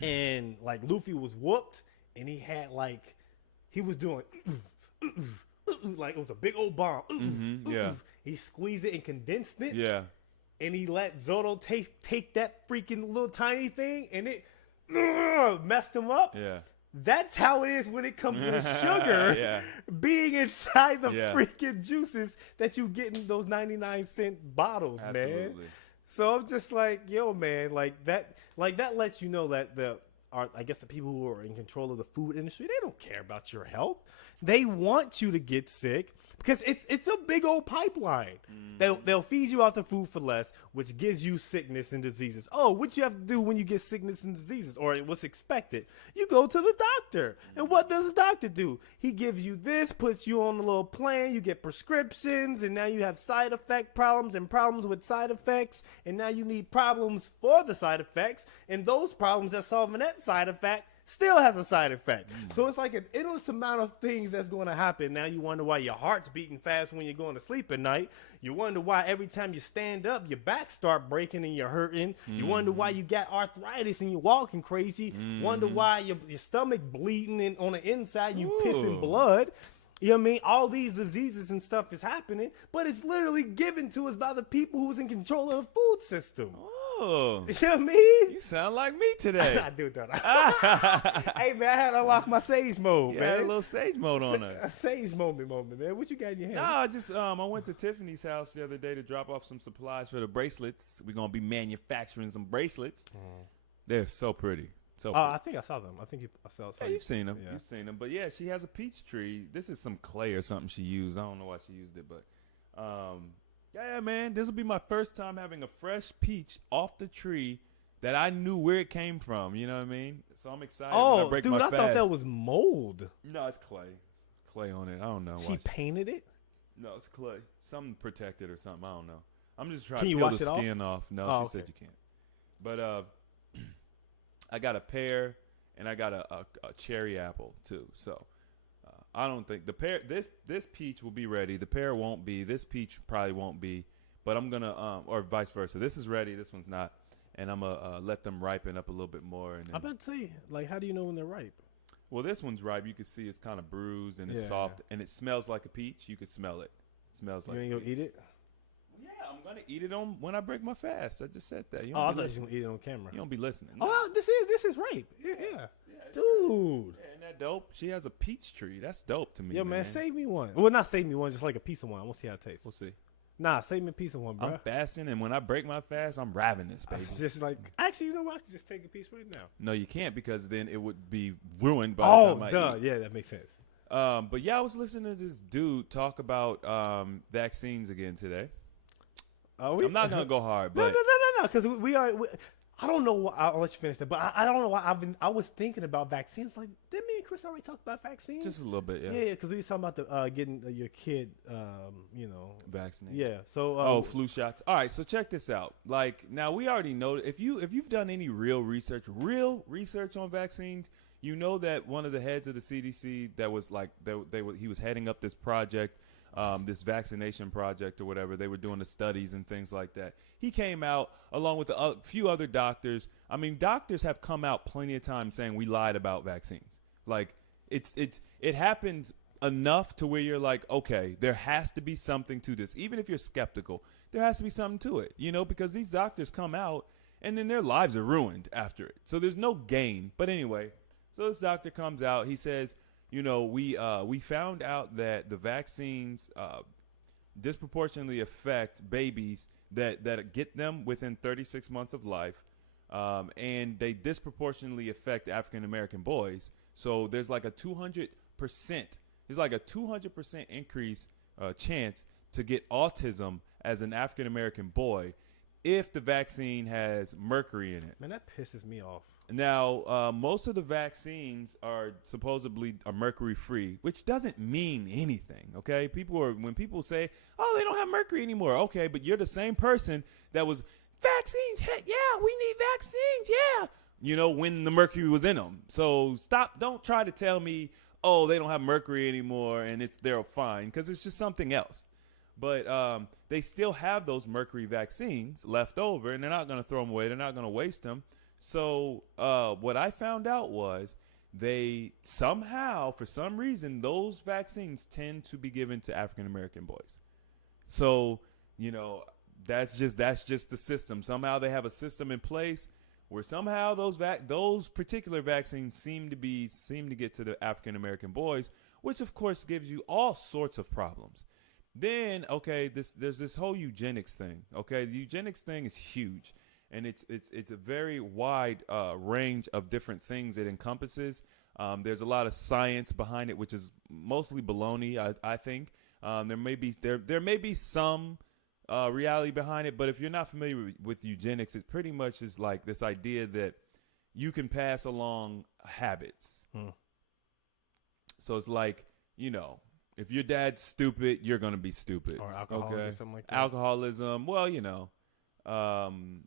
and like Luffy was whooped, and he was doing like it was a big old bomb. Yeah. He squeezed it and condensed it. Yeah. And he let Zoro take that freaking little tiny thing, and it messed him up. Yeah. That's how it is when it comes to sugar being inside the freaking juices that you get in those 99-cent bottles, Absolutely. man. So I'm just like, yo, man, that lets you know that I guess the people who are in control of the food industry, they don't care about your health. They want you to get sick because it's a big old pipeline. They'll feed you out the food for less, which gives you sickness and diseases. Oh, what you have to do when you get sickness and diseases, or what's expected? You go to the doctor. And what does the doctor do? He gives you this, puts you on a little plan, you get prescriptions, and now you have side effect problems and problems with side effects, and now you need problems for the side effects, and those problems that solving that side effect still has a side effect. So it's like an endless amount of things that's going to happen. Now you wonder why your heart's beating fast when you're going to sleep at night. You wonder why every time you stand up, your back start breaking and you're hurting. You wonder why you got arthritis and you're walking crazy. Wonder why your stomach bleeding and on the inside you pissing blood. You know what I mean? All these diseases and stuff is happening, but it's literally given to us by the people who's in control of the food system. Oh, You know what I mean? you sound like me today. I do that. Hey, man, I had to unlock my Sage mode, You man. had a little Sage mode on A us. Sage moment, man. What you got in your hand? No, I just I went to Tiffany's house the other day to drop off some supplies for the bracelets. We're gonna be manufacturing some bracelets. They're so pretty. So Oh, I think I saw them. I think I saw yeah, you've seen them. Yeah. You've seen them. But yeah, she has a peach tree. This is some clay or something she used. I don't know why she used it, but yeah, man, this will be my first time having a fresh peach off the tree that I knew where it came from. You know what I mean? So I'm excited. when I Oh, break dude, my I fast. thought that was mold. No, it's clay. It's clay on it. I don't know. She painted it? No, it's clay. Something protected or something. I don't know. I'm just trying Can to you peel wash the it off? skin off. No, Oh, she said okay. you can't. But I got a pear and I got a cherry apple too. So I don't think the pear. This peach will be ready. The pear won't be. This peach probably won't be. But I'm gonna or vice versa. This is ready. This one's not. And I'm gonna let them ripen up a little bit more. And then, I bet to say, like, how do you know when they're ripe? well, this one's ripe. You can see it's kind of bruised and it's Yeah. soft and it smells like a peach. You can smell it. It smells like. You ain't a gonna peach. eat it? Yeah, I'm gonna eat it on when I break my fast. I just said that. You Oh, I don't, thought be you were listening. gonna eat it on camera. You don't be listening. Oh, this is ripe. Yeah. Yeah, it's Dude. Yeah, isn't that dope? She has a peach tree. That's dope to me. Yo, man, save me one. Well, not save me one, just like a piece of one. I want to see how it tastes. We'll see. Nah, save me a piece of one, bro. I'm fasting, and when I break my fast, I'm ravenous, baby. It's just like, actually, you know what? I can just take a piece right now. No, you can't because then it would be ruined by Oh, the time I duh. eat. Yeah, that makes sense. But yeah, I was listening to this dude talk about vaccines again today. I'm not gonna go hard, but No, because we are. I don't know why. I'll let you finish that, but I don't know why I was thinking about vaccines. Like, didn't me and Chris already talk about vaccines? just a little bit, yeah. Yeah, because we was talking about the getting your kid, Vaccinated. Yeah. So. Flu shots. All right, so check this out. Like, now we already know if you've done any real research on vaccines, you know that one of the heads of the CDC that was like he was heading up this project, this vaccination project or whatever. They were doing the studies and things like that. He came out along with a few other doctors. I mean, doctors have come out plenty of times saying we lied about vaccines. Like it happens enough to where you're like, okay, there has to be something to this. Even if you're skeptical, there has to be something to it, because these doctors come out and then their lives are ruined after it. So there's no gain. But anyway, so this doctor comes out. He says, we found out that the vaccines disproportionately affect babies that get them within 36 months of life, and they disproportionately affect African American boys. So there's like a 200%. There's like a 200% increase chance to get autism as an African American boy if the vaccine has mercury in it. Man, that pisses me off. Now, most of the vaccines are supposedly are mercury free, which doesn't mean anything. Okay, when people say, "Oh, they don't have mercury anymore," okay, but you're the same person that was vaccines. Heck yeah, we need vaccines. Yeah, when the mercury was in them. So stop. Don't try to tell me, "Oh, they don't have mercury anymore," and they're fine, because it's just something else. But they still have those mercury vaccines left over, and they're not going to throw them away. They're not going to waste them. So what I found out was they somehow, for some reason, those vaccines tend to be given to African American boys. So that's just the system. Somehow they have a system in place where somehow those particular vaccines seem to get to the African American boys, which of course gives you all sorts of problems. Then there's this whole eugenics thing. Okay, the eugenics thing is huge. And it's a very wide range of different things it encompasses. There's a lot of science behind it, which is mostly baloney. I think there may be some reality behind it, but if you're not familiar with eugenics, it pretty much is like this idea that you can pass along habits. So it's like, if your dad's stupid, you're gonna be stupid. Or alcohol or something like that. Alcoholism. Well,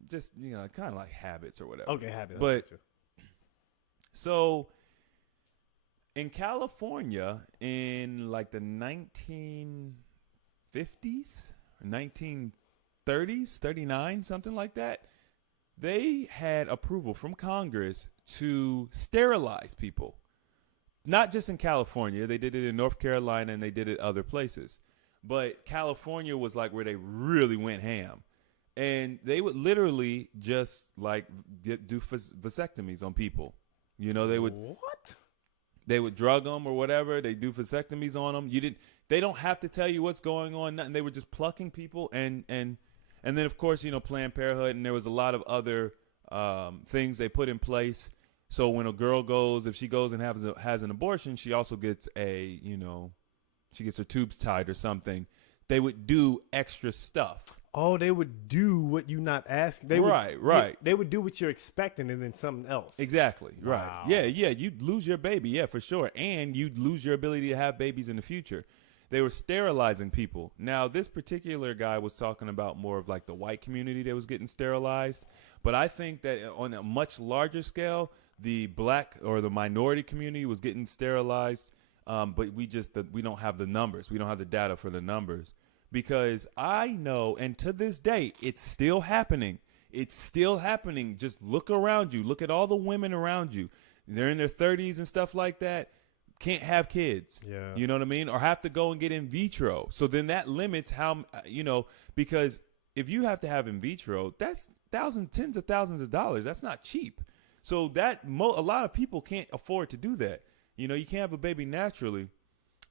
just kind of like habits or whatever. Okay, habits. But so in California in like the 1950s, 1930s, 39, something like that, they had approval from Congress to sterilize people. Not just in California, they did it in North Carolina and they did it other places. But California was like where they really went ham. And they would literally just like do vasectomies on people. They would drug them or whatever. They do vasectomies on them. They don't have to tell you what's going on. Nothing. They were just plucking people and then of course Planned Parenthood, and there was a lot of other things they put in place. So when a girl if she goes and has an abortion, she also gets she gets her tubes tied or something. They would do extra stuff. Oh, they would do what you not asking. Right. They would do what you're expecting and then something else. Exactly. Wow. Right. Yeah. You'd lose your baby. Yeah, for sure. And you'd lose your ability to have babies in the future. They were sterilizing people. Now, this particular guy was talking about more of like the white community that was getting sterilized. But I think that on a much larger scale, the black or the minority community was getting sterilized. But we don't have the numbers. We don't have the data for the numbers. Because I know, and to this day, it's still happening. It's still happening. Just look around you. Look at all the women around you. They're in their 30s and stuff like that. Can't have kids. Yeah. You know what I mean? Or have to go and get in vitro. So then that limits how, because if you have to have in vitro, that's tens of thousands of dollars. That's not cheap. So a lot of people can't afford to do that. You can't have a baby naturally.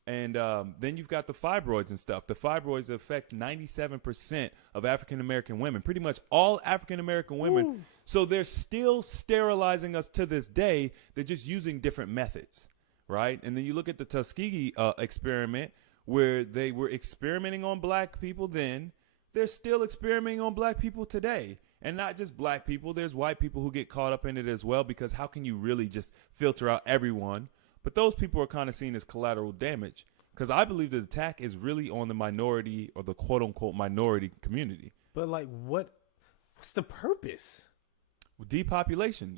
And then you've got the fibroids and stuff. The fibroids affect 97% of African-American women, pretty much all African-American women. Ooh. So they're still sterilizing us to this day. They're just using different methods, right? And then you look at the Tuskegee experiment where they were experimenting on black people then. They're still experimenting on black people today. And not just black people. There's white people who get caught up in it as well, because how can you really just filter out everyone? But those people are kind of seen as collateral damage, because I believe the attack is really on the minority or the quote unquote minority community. But like, what's the purpose? Depopulation.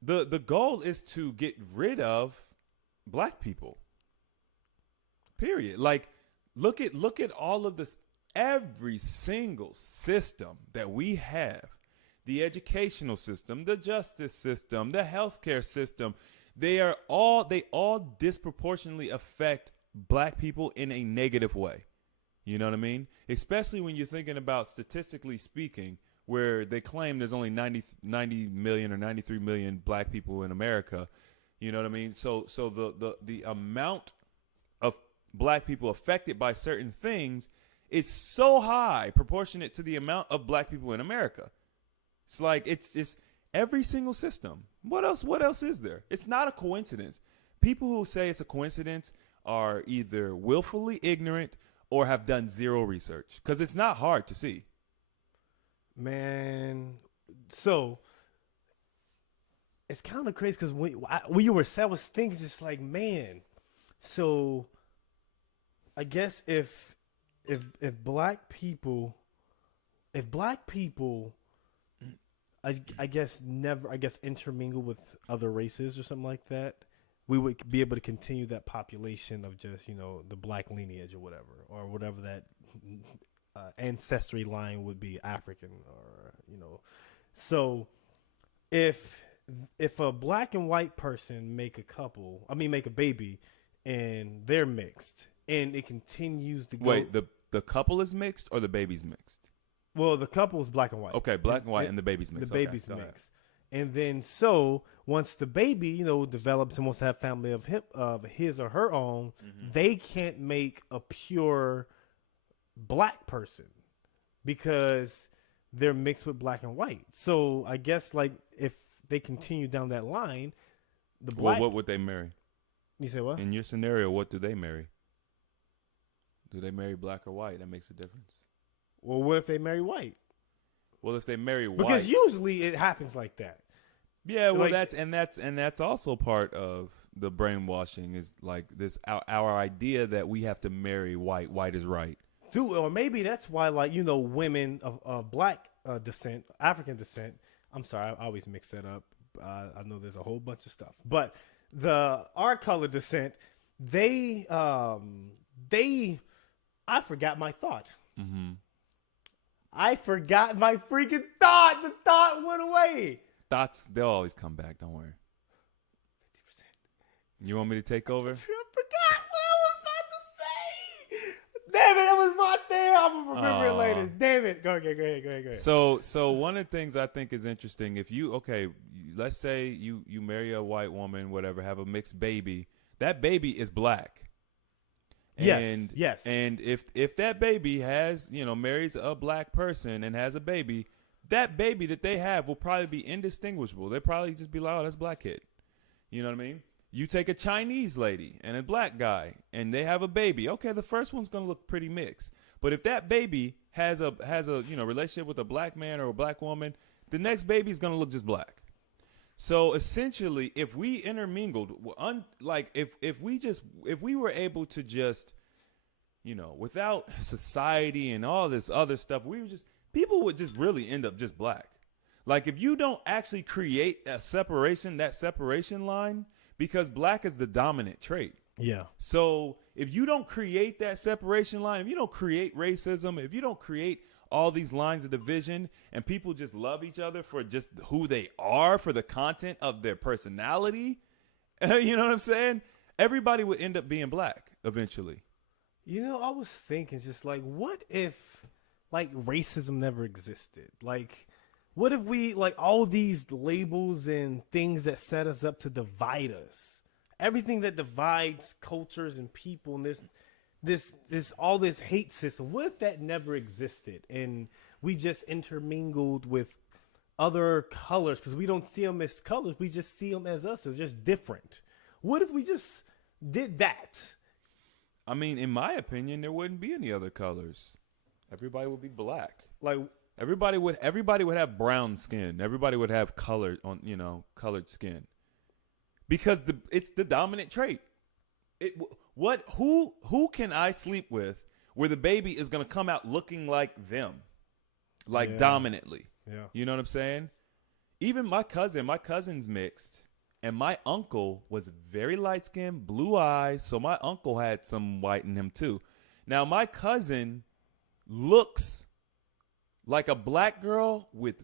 The goal is to get rid of black people. Period. Like, look at all of this, every single system that we have, the educational system, the justice system, the healthcare system. They all disproportionately affect black people in a negative way. You know what I mean? Especially when you're thinking about, statistically speaking, where they claim there's only 90 million or 93 million black people in America. You know what I mean? So the amount of black people affected by certain things is so high, proportionate to the amount of black people in America. It's like it's every single system. What else is there? It's not a coincidence. People who say it's a coincidence are either willfully ignorant or have done zero research, because it's not hard to see. Man, so it's kind of crazy because when you were saying, I was thinking just like, man. So I guess if black people, if black people, I guess never, I guess intermingle with other races or something like that, we would be able to continue that population of just the black lineage or whatever that ancestry line would be, African or. So if a black and white person make a baby, and they're mixed, and it continues to go. Wait, the couple is mixed or the baby's mixed? Well, the couple is black and white. Okay, black and white, and the baby's mixed. The baby's mixed, and then so once the baby develops and wants to have family of his or her own, they can't make a pure black person because they're mixed with black and white. So I guess like if they continue down that line, the black. Well, what would they marry? You say what? In your scenario, what do they marry? Do they marry black or white? That makes a difference. Well, what if they marry white? Well, if they marry white, because usually it happens like that. Yeah, well, like, that's also part of the brainwashing is like this our idea that we have to marry white. White is right. Dude, or maybe that's why women of black descent, African descent. I'm sorry, I always mix that up. I know there's a whole bunch of stuff, but our color descent, I forgot my thought. Mm-hmm. I forgot my freaking thought. The thought went away. Thoughts, they'll always come back. Don't worry. 50%. You want me to take over? I forgot what I was about to say. Damn it, that was my thing. I'm going to remember it later. Damn it. Go ahead. So one of the things I think is interesting, let's say you marry a white woman, whatever, have a mixed baby. That baby is black. And, yes. And if that baby has, marries a black person and has a baby, that baby that they have will probably be indistinguishable. They'll probably just be like, oh, that's a black kid. You know what I mean? You take a Chinese lady and a black guy and they have a baby. Okay, the first one's going to look pretty mixed. But if that baby has a relationship with a black man or a black woman, the next baby is going to look just black. So essentially, if we intermingled, if we were able to just, without society and all this other stuff, people would just really end up just black. Like if you don't actually create that separation line, because black is the dominant trait. Yeah. So if you don't create that separation line, if you don't create racism, if you don't create all these lines of division and people just love each other for just who they are, for the content of their personality, you know what I'm saying? Everybody would end up being black eventually. I was thinking just like, what if racism never existed? Like, what if we all these labels and things that set us up to divide us? Everything that divides cultures and people, and this all this hate system. What if that never existed and we just intermingled with other colors because we don't see them as colors, we just see them as us. They're just different. What if we just did that? I mean, in my opinion, there wouldn't be any other colors. Everybody would be black. Like everybody would have brown skin. Everybody would have colored colored skin. Because it's the dominant trait. Who can I sleep with where the baby is going to come out looking like them? Dominantly. Yeah. You know what I'm saying? Even my cousin's mixed, and my uncle was very light-skinned, blue eyes, so my uncle had some white in him too. Now, my cousin looks like a black girl with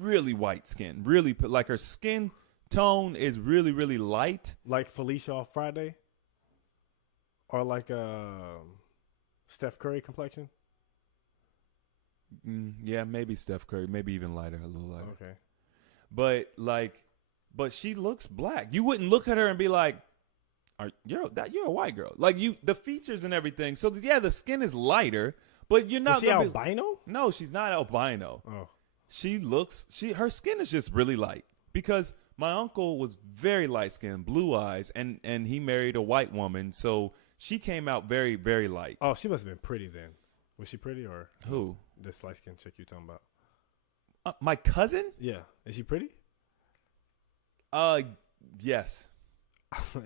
really white skin, really, like her skin tone is really, really light. Like Felicia off Friday? Or like Steph Curry complexion? Yeah, maybe Steph Curry, maybe even lighter, a little lighter. Okay. But she looks black. You wouldn't look at her and be like, you're a white girl. Like the features and everything. So yeah, the skin is lighter, but you're not. Is she albino? No, she's not albino. Oh. Her skin is just really light because my uncle was very light skinned, blue eyes, and he married a white woman, so she came out very, very light. Oh, she must have been pretty then. Was she pretty or who? This light skinned chick you talking about? My cousin? Yeah. Is she pretty? Yes.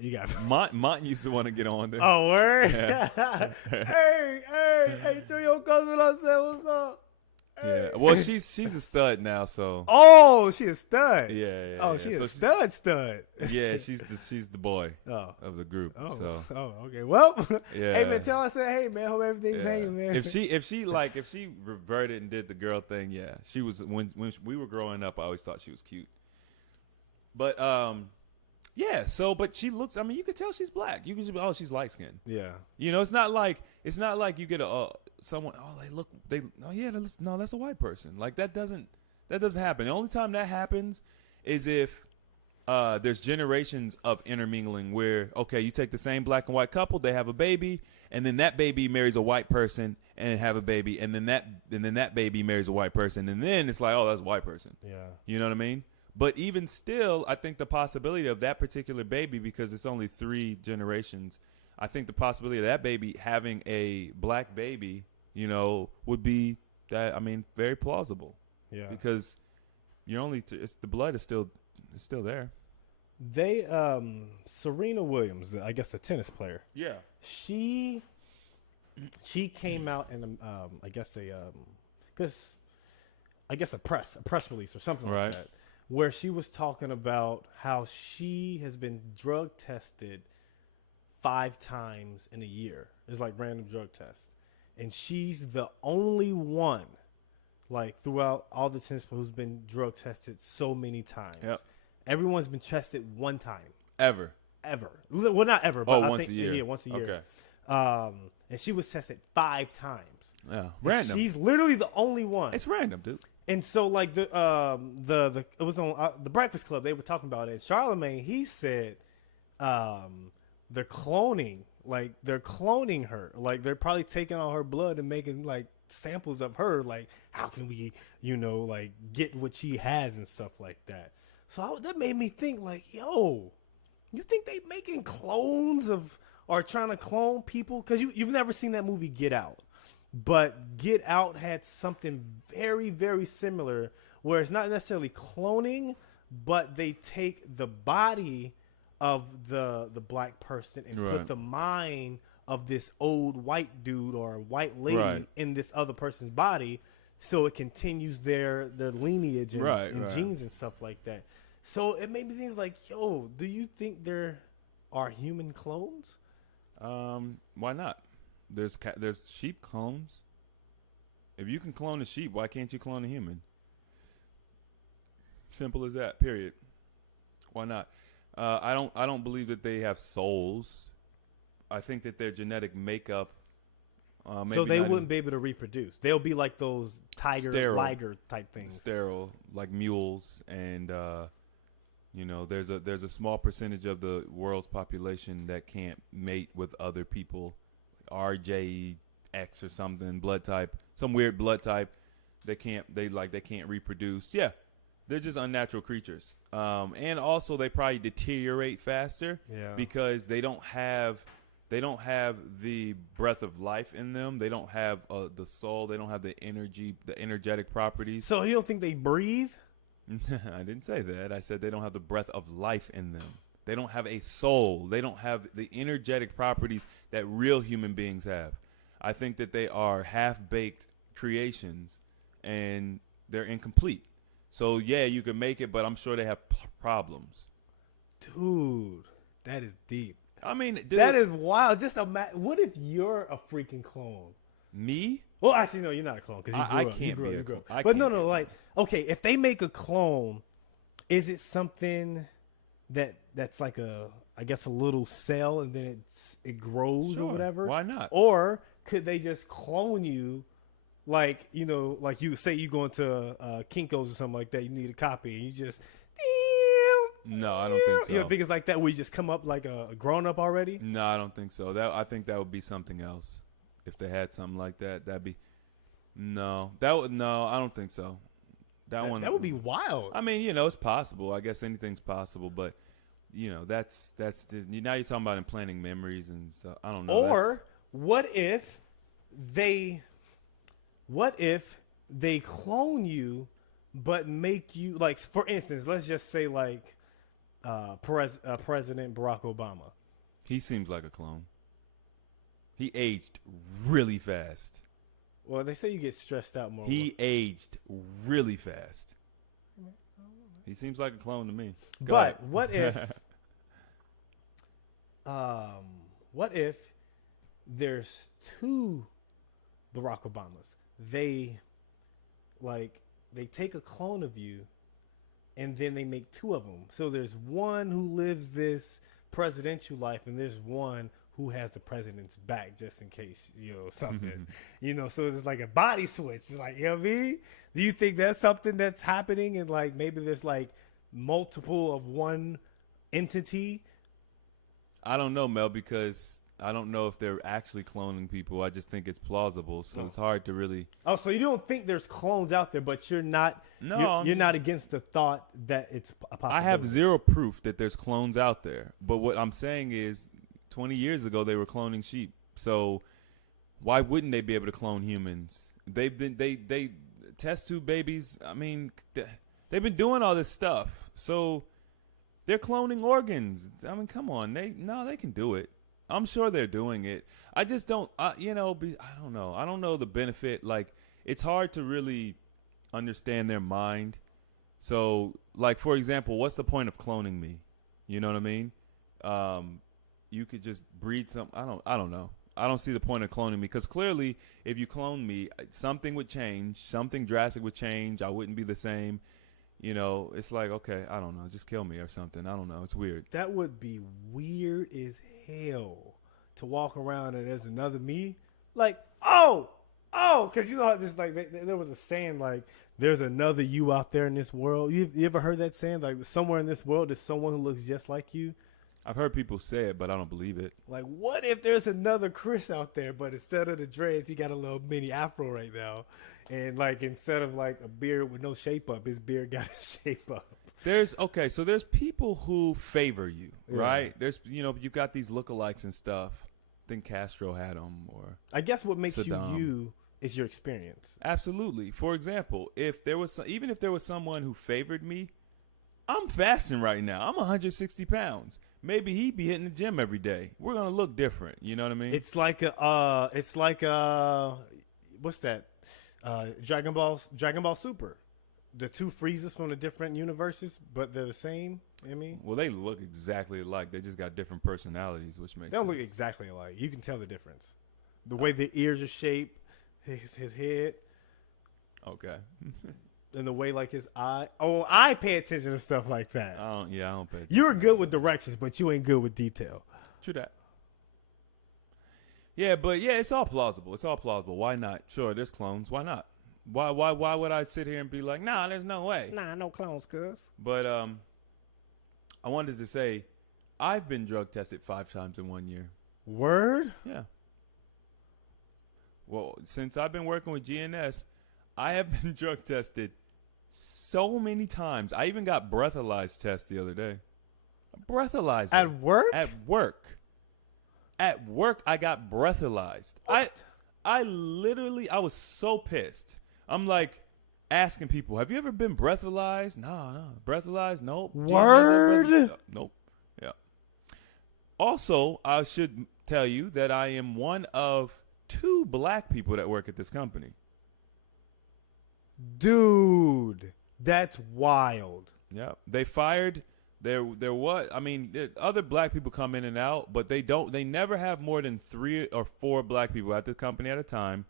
You got Mont used to want to get on there. Oh, word? Yeah. hey, tell your cousin I said what's up. Yeah. Well, she's a stud now, so. Oh, she a stud. Yeah. Oh, she So a stud. Yeah, she's the boy Oh. of the group. Oh, So. oh, okay. Well, Yeah. hey man, tell her I said, hey man, hope everything's Yeah. hanging, man. If she reverted and did the girl thing, yeah, she was when we were growing up. I always thought she was cute. But yeah. So, but she looks. I mean, you could tell she's black. You can just be, she's light skinned. Yeah. You know, it's not like you get someone. That's a white person. Like that doesn't happen. The only time that happens is if there's generations of intermingling where, okay, you take the same black and white couple, they have a baby, and then that baby marries a white person and have a baby, and then that baby marries a white person, and then it's like, oh, that's a white person. Yeah. You know what I mean? But even still, I think the possibility of that particular baby, because it's only 3 generations, I think the possibility of that baby having a black baby, you know, would be very plausible. Yeah. Because the blood is still there. They Serena Williams, I guess the tennis player. Yeah. She came out in I guess a press release or something Right. like that, where she was talking about how she has been drug tested 5 times in a year. It's like random drug tests, and she's the only one, like throughout all the tennis players, who's been drug tested so many times. Yep. Everyone's been tested one time. Ever. Well, not ever, but I once think a year. Yeah, once a year. Okay. And she was tested 5 times. Yeah. Random. She's literally the only one. It's random, dude. And so, like it was on the Breakfast Club. They were talking about it. Charlemagne, he said, they're cloning her. Like they're probably taking all her blood and making like samples of her. Like, how can we, like get what she has and stuff like that. So that made me think, like, yo, you think they making clones of or trying to clone people? Because you've never seen that movie Get Out. But Get Out had something very, very similar where it's not necessarily cloning, but they take the body of the black person and Right. put the mind of this old white dude or white lady Right. in this other person's body, so it continues their lineage and, Right. genes and stuff like that. So it made me think like, yo, do you think there are human clones? Why not? There's sheep clones. If you can clone a sheep, why can't you clone a human? Simple as that. Period. Why not? I don't believe that they have souls. I think that their genetic makeup. Maybe So they wouldn't be able to reproduce. They'll be like those tiger, liger type things. Sterile, like mules, and there's a small percentage of the world's population that can't mate with other people, RJX or something, blood type, some weird blood type. They can't reproduce. Yeah, they're just unnatural creatures. And also they probably deteriorate faster because they don't have the breath of life in them. They don't have the soul. They don't have the energy, the energetic properties. So you don't think they breathe? I didn't say that. I said they don't have the breath of life in them. They don't have a soul. They don't have the energetic properties that real human beings have. I think that they are half-baked creations, and they're incomplete. So, yeah, you can make it, but I'm sure they have problems. Dude, that is deep. I mean, that is wild. Just imagine, what if you're a freaking clone? Me? Well, actually, no, you're not a clone because I can't be a clone. But no, like, okay, if they make a clone, is it something that's like I guess a little cell and then it grows or whatever? Why not? Or could they just clone you, like like you say you go into Kinko's or something like that, you need a copy and you just. No, I don't think so. You don't think it's like that where you just come up like a grown up already? No, I don't think so. I think that would be something else. If they had something like that, that'd be no. I don't think so. That would be wild. I mean, it's possible. I guess anything's possible, but that's now you're talking about implanting memories and stuff. I don't know. Or what if they clone you, but make you, like, for instance, let's just say like President Barack Obama. He seems like a clone. He aged really fast. Well, they say you get stressed out more. He aged really fast. He seems like a clone to me. Go But ahead. what if there's two Barack Obamas? They take a clone of you, and then they make two of them. So there's one who lives this presidential life, and there's one who has the president's back just in case, something. So it's like a body switch. It's like, you know what I mean? Do you think that's something that's happening, and like maybe there's like multiple of one entity? I don't know, Mel, because I don't know if they're actually cloning people. I just think it's plausible, so it's hard to really. Oh, so you don't think there's clones out there, but you're not. No, you're not against the thought that it's a possibility. I have zero proof that there's clones out there, but what I'm saying is, 20 years ago they were cloning sheep. So why wouldn't they be able to clone humans? They test tube babies. I mean, they've been doing all this stuff. So they're cloning organs. I mean, come on. They can do it. I'm sure they're doing it. I just don't, I don't know. I don't know the benefit. Like, it's hard to really understand their mind. So, like, for example, what's the point of cloning me? You know what I mean? You could just breed some. I don't know. I don't see the point of cloning me, because clearly, if you clone me, something would change. Something drastic would change. I wouldn't be the same. It's like, okay, I don't know. Just kill me or something. I don't know. It's weird. That would be weird as hell to walk around and there's another me. Like, because just like there was a saying like, there's another you out there in this world. You ever heard that saying? Like, somewhere in this world there's someone who looks just like you. I've heard people say it, but I don't believe it. Like, what if there's another Chris out there, but instead of the dreads, he got a little mini afro right now, and like instead of like a beard with no shape up, his beard got a shape up. So there's people who favor you, right? There's you've got these lookalikes and stuff. I think Castro had them, or I guess what makes Saddam. you is your experience. Absolutely. For example, even if there was someone who favored me, I'm fasting right now. I'm 160 pounds. Maybe he'd be hitting the gym every day. We're gonna look different. You know what I mean? It's like what's that? Dragon Ball Super. The two Freezes from the different universes, but they're the same. You know what I mean? Well, they look exactly alike. They just got different personalities, which makes They don't sense. look exactly alike. You can tell the difference. The way the ears are shaped, his head, Okay. and the way like his eye. Oh, I pay attention to stuff like that. I don't pay attention. You're good with directions, but you ain't good with detail. True that. Yeah, but yeah, it's all plausible. It's all plausible. Why not? Sure, there's clones. Why not? Why would I sit here and be like, nah, there's no way. Nah, no clones, cuz. But I wanted to say, I've been drug tested 5 times in 1 year. Word? Yeah. Well, since I've been working with GNS, I have been drug tested so many times. I even got breathalyzed test the other day. Breathalyzer. At work? At work. At work, I got breathalyzed. What? I was so pissed. I'm like asking people, have you ever been breathalyzed? No. Breathalyzed? Nope. Word? Nope. Yeah. Also, I should tell you that I am one of 2 black people that work at this company. Dude, that's wild. Yeah. They fired. There was. I mean, other black people come in and out, but they never have more than 3 or 4 black people at the company at a time.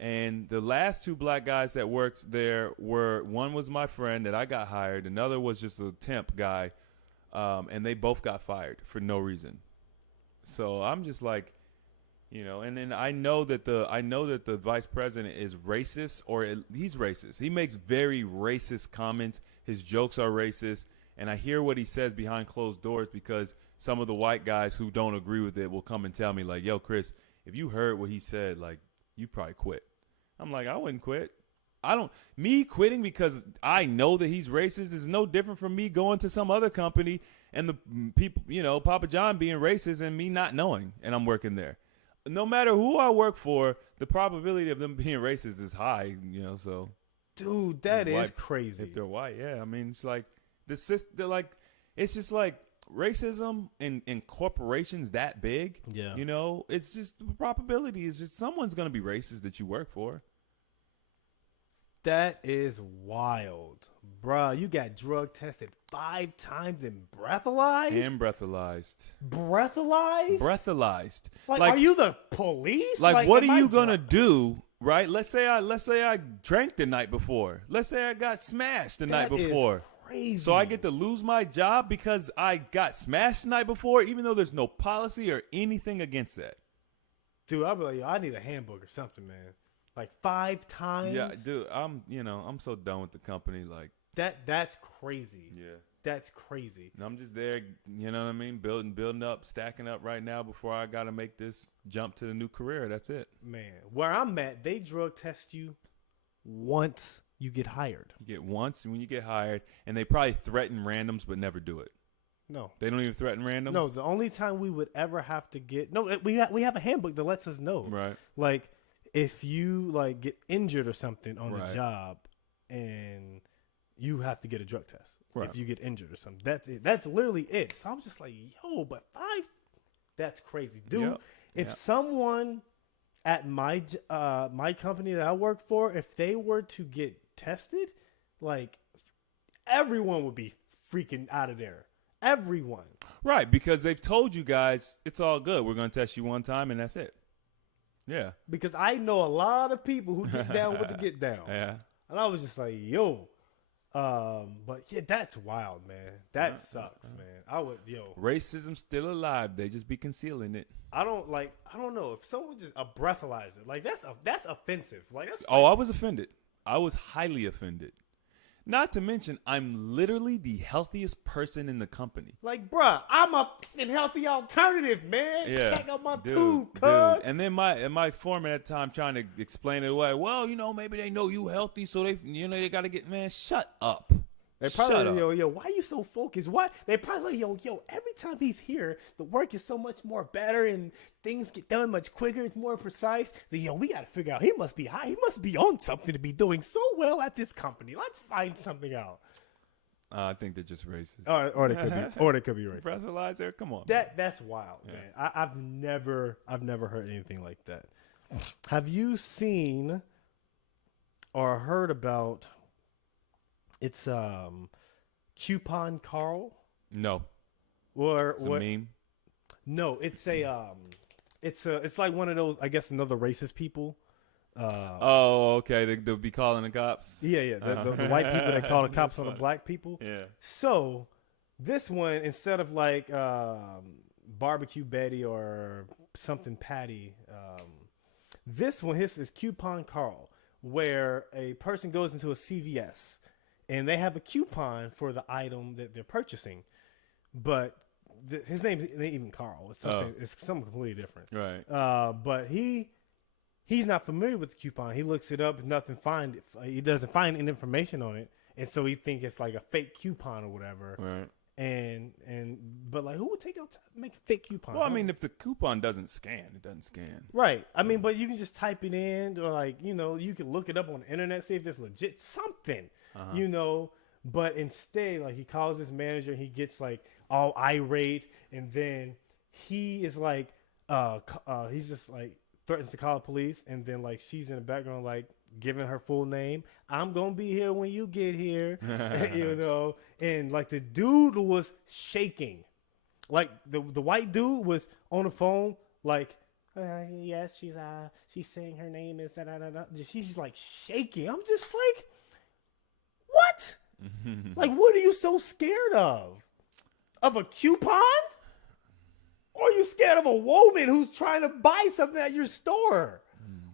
And the last 2 black guys that worked there one was my friend that I got hired. Another was just a temp guy. And they both got fired for no reason. So I'm just like, and then I know that the vice president is racist, or he's racist. He makes very racist comments. His jokes are racist. And I hear what he says behind closed doors, because some of the white guys who don't agree with it will come and tell me like, yo, Chris, if you heard what he said, like, you probably quit. I'm like, I wouldn't quit. Me quitting because I know that he's racist is no different from me going to some other company and the people, Papa John being racist and me not knowing, and I'm working there. No matter who I work for, the probability of them being racist is high, so. Dude, that is crazy. If they're white, yeah. I mean, it's like, the system, it's just like racism in corporations that big. Yeah. You know, it's just the probability is just someone's going to be racist that you work for. That is wild. Bruh, you got drug tested 5 times and breathalyzed? And breathalyzed. Breathalyzed? Breathalyzed. Like, are you the police? Like what am are I you going to do, right? Let's say I drank the night before. Let's say I got smashed the night before. Is crazy. So I get to lose my job because I got smashed the night before, even though there's no policy or anything against that. Dude, I'll be like, I'm need a handbook or something, man. Like 5 times? Yeah, dude, I'm so done with the company. Like that's crazy. Yeah. That's crazy. And I'm just there, you know what I mean? Building up, stacking up right now before I got to make this jump to the new career. That's it. Man, where I'm at, they drug test you once you get hired. You get once when you get hired, and they probably threaten randoms but never do it. No. They don't even threaten randoms? No, the only time we would ever have to get... No, we have a handbook that lets us know. Right. Like, if you, like, get injured or something on Right. the job and you have to get a drug test. Right. If you get injured or something. That's it. That's literally it. So I'm just like, yo, but 5... That's crazy. Dude, Yep. if Yep. someone at my company that I work for, if they were to get tested, like, everyone would be freaking out of there. Everyone. Right, because they've told you guys it's all good. We're going to test you one time, and that's it. Yeah. Because I know a lot of people who get down with the get down. Yeah. And I was just like, yo. But yeah, that's wild, man. That sucks, man. Racism's still alive. They just be concealing it. I don't know if someone just a breathalyzer, like that's offensive. Like that's I was offended. I was highly offended. Not to mention, I'm literally the healthiest person in the company. like, bruh, I'm a fucking healthy alternative, man. Yeah, Check out my dude. tube, cuz. And then my foreman at the time trying to explain it away. Well, maybe they know you healthy, so they got to get, man. Shut up. They probably Shut up. yo, why are you so focused? Why they probably yo, every time he's here, the work is so much more better and things get done much quicker, it's more precise. We gotta figure out he must be high. He must be on something to be doing so well at this company. Let's find something out. I think they're just racist. Or they could be racist. Breathalyzer, come on. Man. That's wild, man. I've never heard anything like that. Have you seen or heard about? It's Coupon Carl. No. Or It's a what? meme. No, it's it's like one of those, I guess, another racist people. Okay. They'll be calling the cops. Yeah. The white people that call the cops on the black people. Yeah. So this one, instead of like Barbecue Betty or something Patty, this one, his is Coupon Carl, where a person goes into a CVS and they have a coupon for the item that they're purchasing, but his name ain't even Carl. It's something. It's something completely different. Right. But he's not familiar with the coupon. He looks it up, he doesn't find any information on it, and so he thinks it's like a fake coupon or whatever. Right. But like, who would take out to make a fake coupon? Well, I mean, if the coupon doesn't scan, it doesn't scan. Right. I mean, but you can just type it in, or like, you can look it up on the internet, see if it's legit, something, But instead, like, he calls his manager, he gets like all irate, and then he is like, he's just like threatens to call the police, and then like she's in the background like giving her full name. I'm gonna be here when you get here, and like the dude was shaking, like the white dude was on the phone like, yes, she's saying her name is da. She's like shaking. I'm just like, what? Like, what are you so scared of? Of a coupon? Or are you scared of a woman who's trying to buy something at your store?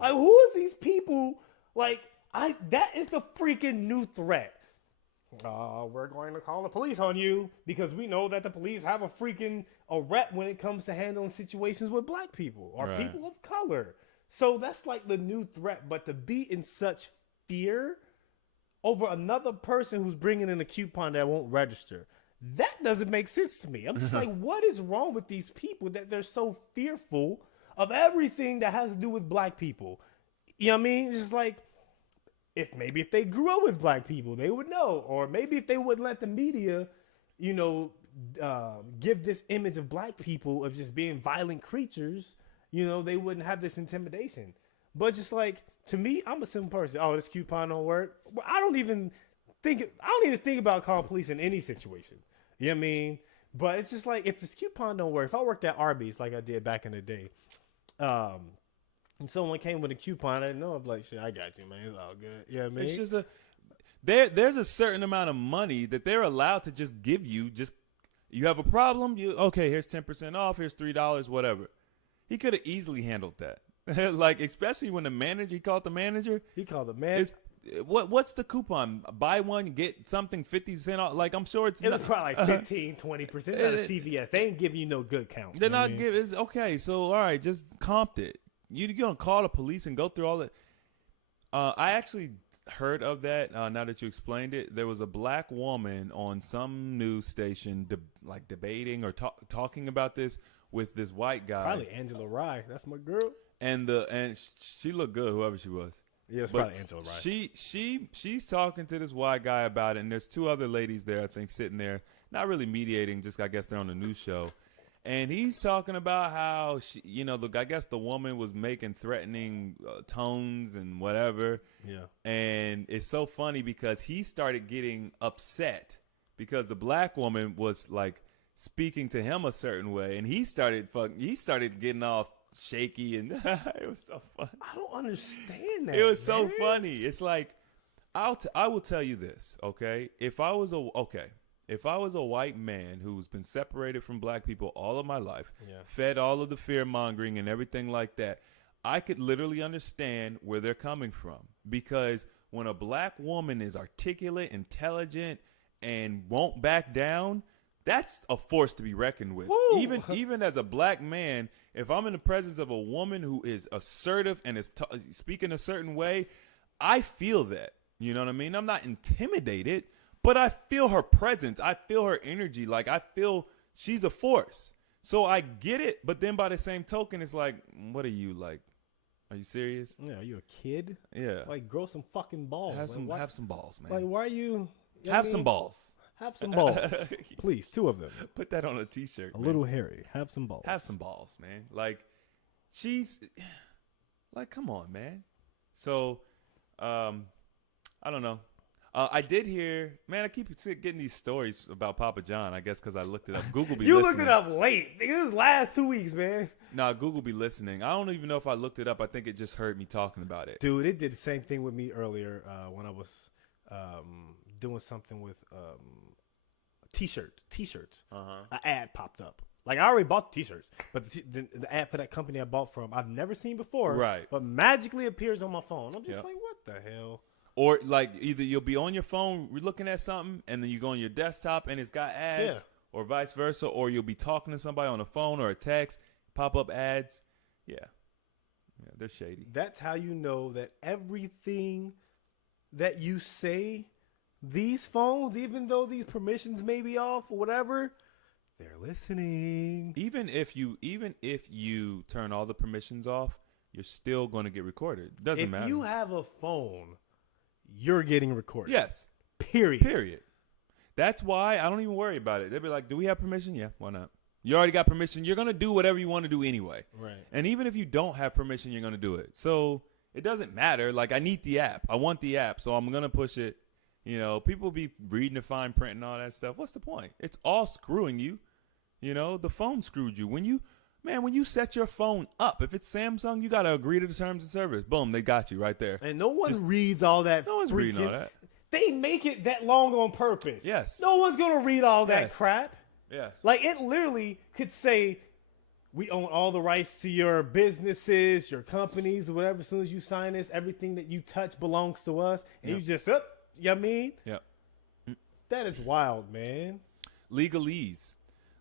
Like, who are these people? Like, that is the freaking new threat. We're going to call the police on you because we know that the police have a rep when it comes to handling situations with black people or Right. people of color. So that's like the new threat. But to be in such fear over another person who's bringing in a coupon that won't register, that doesn't make sense to me. I'm just like, what is wrong with these people that they're so fearful of everything that has to do with black people? You know what I mean? It's just like, if they grew up with black people, they would know. Or maybe if they wouldn't let the media, give this image of black people of just being violent creatures, they wouldn't have this intimidation. But just like, to me, I'm a simple person. Oh, this coupon don't work. Well, I don't even think about calling police in any situation. You know what I mean? But it's just like, if this coupon don't work, if I worked at Arby's like I did back in the day, and someone came with a coupon, I didn't know. I'm like, shit, I got you, man. It's all good. You know what I mean? It's just there's a certain amount of money that they're allowed to just give you. Just, you have a problem, okay, here's 10% off, here's $3, whatever. He could have easily handled that. Like, especially when he called the manager. He called the manager. What's the coupon? Buy one, get something 50% off. Like, I'm sure it was probably like 15, 20%. Not a CVS. They ain't giving you no good count. They're not giving. It's okay. So, all right, just comped it. You're gonna call the police and go through all that. I actually heard of that. Now that you explained it, there was a black woman on some news station debating or talking about this with this white guy. Probably Angela Rye. That's my girl. And she looked good, whoever she was. Yeah, it's probably Angela Rye. She's talking to this white guy about it, and there's two other ladies there, I think, sitting there, not really mediating, just I guess they're on the news show. And he's talking about how I guess the woman was making threatening tones and whatever. Yeah. And it's so funny because he started getting upset because the black woman was like speaking to him a certain way, and he started getting off shaky, and it was so funny. I don't understand that. It was so funny. It's like, I will tell you this, okay? If I was a white man who's been separated from black people all of my life, fed all of the fear mongering and everything like that, I could literally understand where they're coming from. Because when a black woman is articulate, intelligent, and won't back down, that's a force to be reckoned with. Woo. Even as a black man, if I'm in the presence of a woman who is assertive and is speaking a certain way, I feel that. You know what I mean? I'm not intimidated, but I feel her presence. I feel her energy. Like, I feel she's a force. So I get it, but then by the same token, it's like, what are you, like? Are you serious? Yeah, are you a kid? Yeah. Like, grow some fucking balls. Have some balls, man. Like, why are you... Have some balls. Have some balls. Please, 2 of them. Put that on a t-shirt. A little hairy. Have some balls. Have some balls, man. Like, she's... Like, come on, man. So, I don't know. I did hear... Man, I keep getting these stories about Papa John, I guess, because I looked it up. Google be you listening. Looked it up late. It was last 2 weeks, man. Nah, Google be listening. I don't even know if I looked it up. I think it just heard me talking about it. Dude, it did the same thing with me earlier when I was doing something with T-shirts. An ad popped up. Like, I already bought the T-shirts, but the ad for that company I bought from, I've never seen before. Right. But magically appears on my phone. I'm just like, what the hell? Or, like, either you'll be on your phone looking at something, and then you go on your desktop, and it's got ads, or vice versa, or you'll be talking to somebody on the phone or a text, pop up ads. Yeah, they're shady. That's how you know that everything that you say, these phones, even though these permissions may be off or whatever, they're listening. Even if you turn all the permissions off, you're still going to get recorded. Doesn't matter. If you have a phone, you're getting recorded. Yes. Period. That's why I don't even worry about it. They'll be like, do we have permission? Yeah, why not? You already got permission. You're going to do whatever you want to do anyway. Right. And even if you don't have permission, you're going to do it. So it doesn't matter. Like, I need the app. I want the app. So I'm going to push it. You know, people be reading the fine print and all that stuff. What's the point? It's all screwing you. You know, the phone screwed you. When you set your phone up, if it's Samsung, you got to agree to the terms of service. Boom, they got you right there. And no one reads all that. No one's reading all that. They make it that long on purpose. Yes. No one's going to read all that crap. Yeah. Like, it literally could say, we own all the rights to your businesses, your companies, or whatever. As soon as you sign this, everything that you touch belongs to us. And you just, you know what I mean? Yep. That is wild, man. Legalese.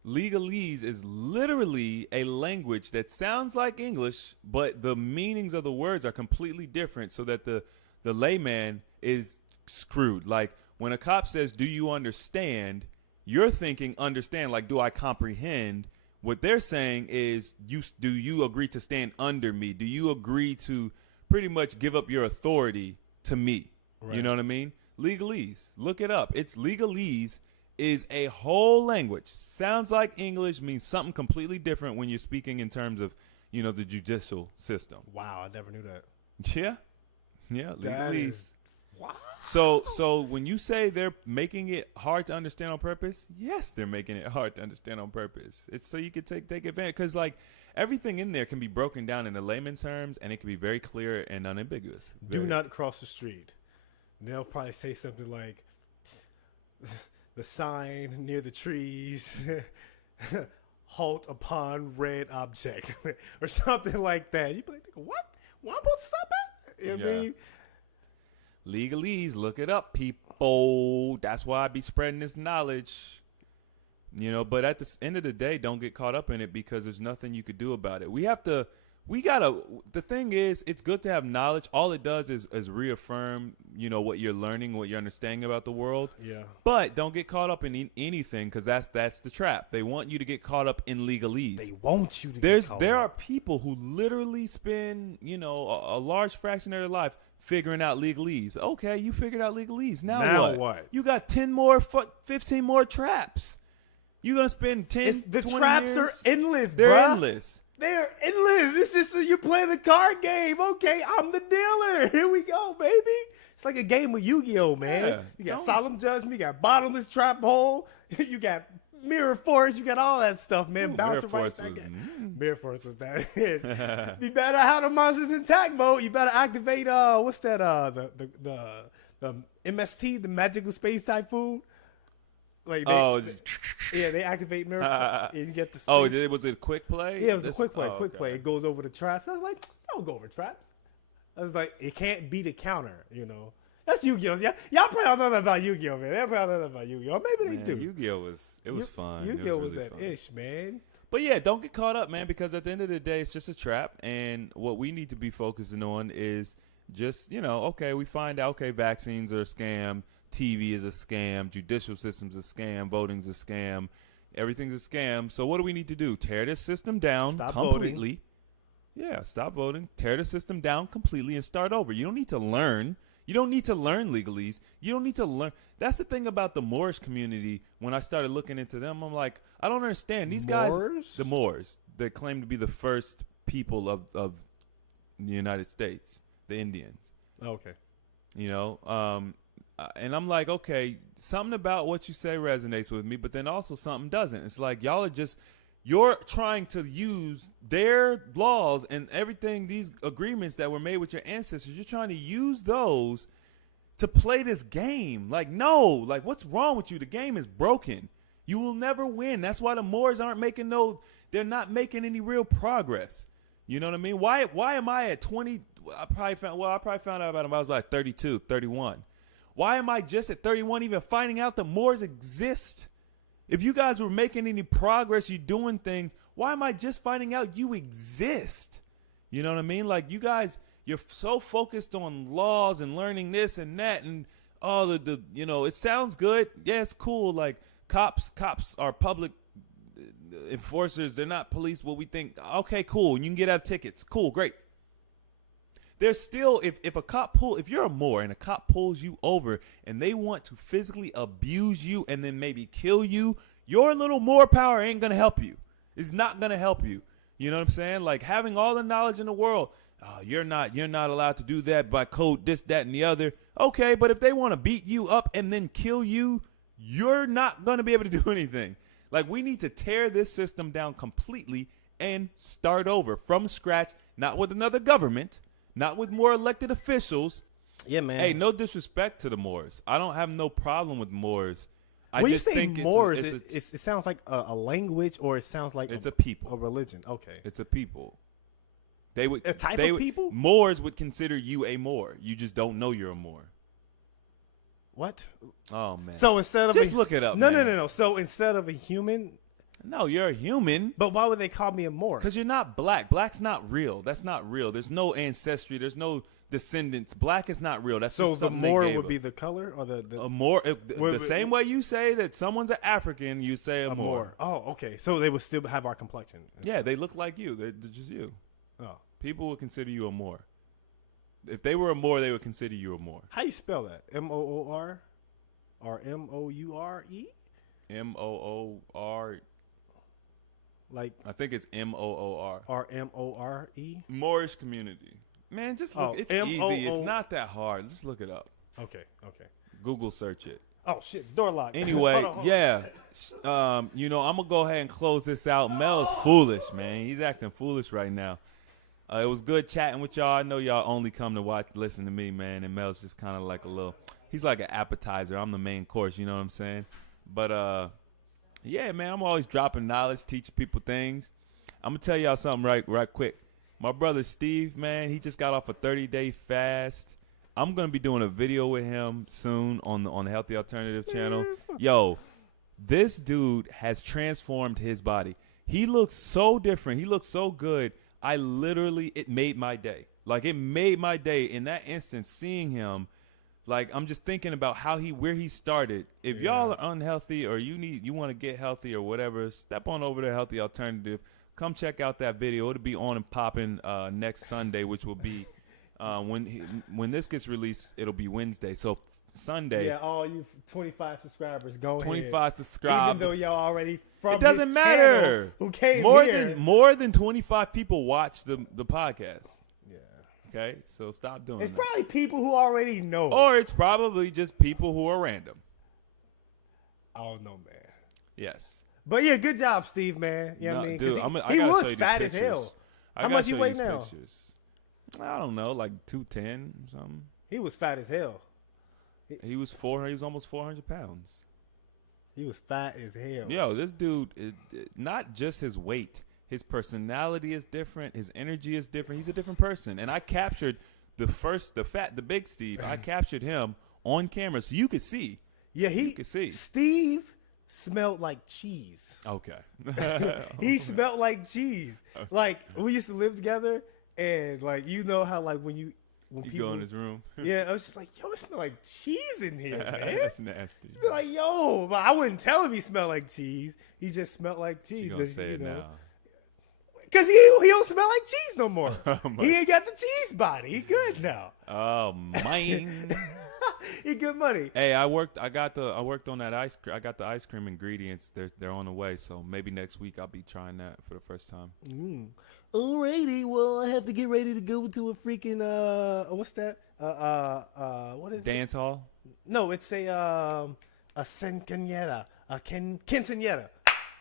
Legalese is literally a language that sounds like English, but the meanings of the words are completely different, so that the layman is screwed. Like, when a cop says, do you understand? You're thinking understand, like, do I comprehend? What they're saying is, do you agree to stand under me? Do you agree to pretty much give up your authority to me? Right. You know what I mean? Legalese. Look it up. It's legalese, is a whole language. Sounds like English, means something completely different when you're speaking in terms of, the judicial system. Wow, I never knew that. Yeah. Yeah, That legalese. is wow. So when you say they're making it hard to understand on purpose, yes, they're making it hard to understand on purpose. It's so you can take advantage, because like everything in there can be broken down into layman's terms, and it can be very clear and unambiguous. Do not cross the street. And they'll probably say something like, the sign near the trees, halt upon red object, or something like that. You'd be like, what? What I'm supposed to stop at? You know what I mean? Legalese, look it up, people. That's why I be spreading this knowledge. But at the end of the day, don't get caught up in it, because there's nothing you could do about it. The thing is, it's good to have knowledge. All it does is reaffirm, what you're learning, what you're understanding about the world. Yeah. But don't get caught up in anything, because that's the trap. They want you to get caught up in legalese. They want you to There are people who literally spend, a large fraction of their life figuring out legalese. Okay, you figured out legalese. Now what? You got 15 more traps. You're going to spend 10, the 20 traps years. are endless, They're bruh. endless. They're endless. It's just that you're playing a card game. Okay, I'm the dealer. Here we go, baby. It's like a game of Yu-Gi-Oh, man. Yeah. You got solemn judgment. You got bottomless trap hole. You got mirror force. You got all that stuff, man. Bouncing right back. Mirror force was that. You better have the monsters intact mode. You better activate what's that? The MST, the magical space typhoon. Like they activate mirror and you get the space. Oh, was it a quick play? Yeah, it was a quick play. Quick play. It goes over the traps. I was like, don't go over traps. I was like, it can't beat a counter, That's Yu-Gi-Oh! Yeah, y'all probably don't know that about Yu-Gi-Oh, man. They probably don't know that about Yu-Gi-Oh. Maybe they do. Yu-Gi-Oh was fun. Yu-Gi-Oh was really that fun. ish, man. But yeah, don't get caught up, man, because at the end of the day, it's just a trap. And what we need to be focusing on is just, okay, we find out, okay, vaccines are a scam. TV is a scam. Judicial system's a scam. Voting's a scam. Everything's a scam. So what do we need to do? Tear this system down completely. Yeah, stop voting. Tear the system down completely and start over. You don't need to learn. You don't need to learn legalese. You don't need to learn. That's the thing about the Moorish community. When I started looking into them, I'm like, I don't understand. These guys, the Moors, they claim to be the first people of the United States, the Indians. Okay. And I'm like, okay, something about what you say resonates with me, but then also something doesn't. It's like you're trying to use their laws and everything, these agreements that were made with your ancestors, you're trying to use those to play this game. Like, no, like what's wrong with you? The game is broken. You will never win. That's why the Moors they're not making any real progress. You know what I mean? Why am I at 20? I probably found out about them when I was like 32, 31. Why am I just at 31 even finding out that Moors exist? If you guys were making any progress, you're doing things, why am I just finding out you exist? You know what I mean? Like, you guys, you're so focused on laws and learning this and that and all it sounds good. Yeah, it's cool. Like, cops are public enforcers. They're not police. What we think, okay, cool. You can get out of tickets. Cool, great. There's still, if you're a Moor and a cop pulls you over and they want to physically abuse you and then maybe kill you, your little Moor power ain't going to help you. It's not going to help you. You know what I'm saying? Like, having all the knowledge in the world, you're not allowed to do that by code, this, that, and the other. Okay, but if they want to beat you up and then kill you, you're not going to be able to do anything. Like, we need to tear this system down completely and start over from scratch, not with another government, not with more elected officials. Yeah, man. Hey, no disrespect to the Moors. I don't have no problem with Moors. When you say Moors, it sounds like a language, or it sounds like it's a people, a religion. Okay, it's a people. They would a type of people. Moors would consider you a Moor. You just don't know you're a Moor. What? Oh man. So instead of just look it up. No. So instead of a human. No, you're a human. But why would they call me a Moor? Because you're not black. Black's not real. That's not real. There's no ancestry. There's no descendants. Black is not real. That's so just the something Moor they gave would be the color, or the a Moor. The same way you say that someone's an African, you say a Moor. Oh, okay. So they would still have our complexion. Yeah, they look like you. They're just you. Oh, people would consider you a Moor. If they were a Moor, they would consider you a Moor. How you spell that? Moor or Moure? MOOR. Like I think it's MOOR. RMORE. Moorish community. Man, just look. It's easy. It's not that hard. Just look it up. Okay. Google search it. Oh shit, door locked. Anyway, Hold on. yeah. I'm gonna go ahead and close this out. Mel's foolish, man. He's acting foolish right now. It was good chatting with y'all. I know y'all only come to listen to me, man. And Mel's just kind of like he's like an appetizer. I'm the main course. You know what I'm saying? But yeah, man. I'm always dropping knowledge, teaching people things. I'm gonna tell y'all something right quick. My brother Steve, man, he just got off a 30-day fast. I'm going to be doing a video with him soon on the Healthy Alternative channel. Yo, this dude has transformed his body. He looks so different. He looks so good. It made my day. Like, it made my day in that instance seeing him. Like, I'm just thinking about where he started. If y'all are unhealthy or you want to get healthy or whatever, step on over to Healthy Alternative. Come check out that video. It'll be on and popping next Sunday, which will be when this gets released, it'll be Wednesday. So Sunday. Yeah, all you 25 subscribers, go 25 ahead. subscribers. Even though y'all already from it doesn't his matter. Channel, who came more than 25 people watch the podcast. Yeah. Okay, so stop doing It's that. probably people who already know. Or it's probably just people who are random. I don't know, man. Yes. But yeah, good job, Steve, man. You know what I mean? Dude, He gotta was show you fat these as pictures. hell. I How gotta much show you you weigh these now? pictures. I don't know, like 210 or something. He was fat as hell. He was almost 400 pounds. He was fat as hell. Yo, this dude, not just his weight, his personality is different. His energy is different. He's a different person. And I captured the big Steve. I captured him on camera so you could see. Yeah, you could see. Steve smelled like cheese. Okay. He smelled like cheese. Like, we used to live together, and like, you know how like when people go in his room. Yeah, I was just like, yo, it smell like cheese in here, man. That's nasty. Be like, yo, but I wouldn't tell him he smelled like cheese. He just smelled like cheese. You gonna say it now? Because he don't smell like cheese no more. Oh, He ain't got the cheese body. He good now. Oh, mine. He good money. Hey, I worked on that ice cream. I got the ice cream ingredients. They're on the way. So maybe next week I'll be trying that for the first time. Alrighty, well, I have to get ready to go to a freaking what's that? What is it? Dance hall? No, it's a quinceañera, quinceañera.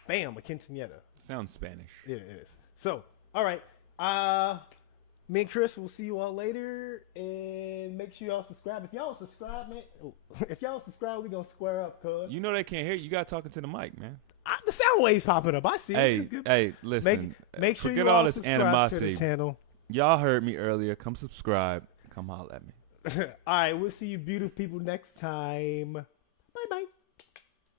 Bam, a quinceañera. Sounds Spanish. Yeah, it is. So, all right. Me and Chris will see you all later, and make sure y'all subscribe. If y'all subscribe, man, we gonna square up, cuz. You know they can't hear you. You got talking to the mic, man. The sound waves popping up. I see. Hey, listen. Make sure forget you all this subscribe animosity. to the channel. Y'all heard me earlier. Come subscribe. Come holler at me. All right, we'll see you beautiful people next time. Bye bye.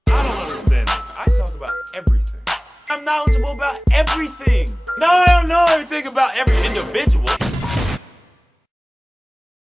I don't understand this. I talk about everything. I'm knowledgeable about everything. No, I don't know everything about every individual.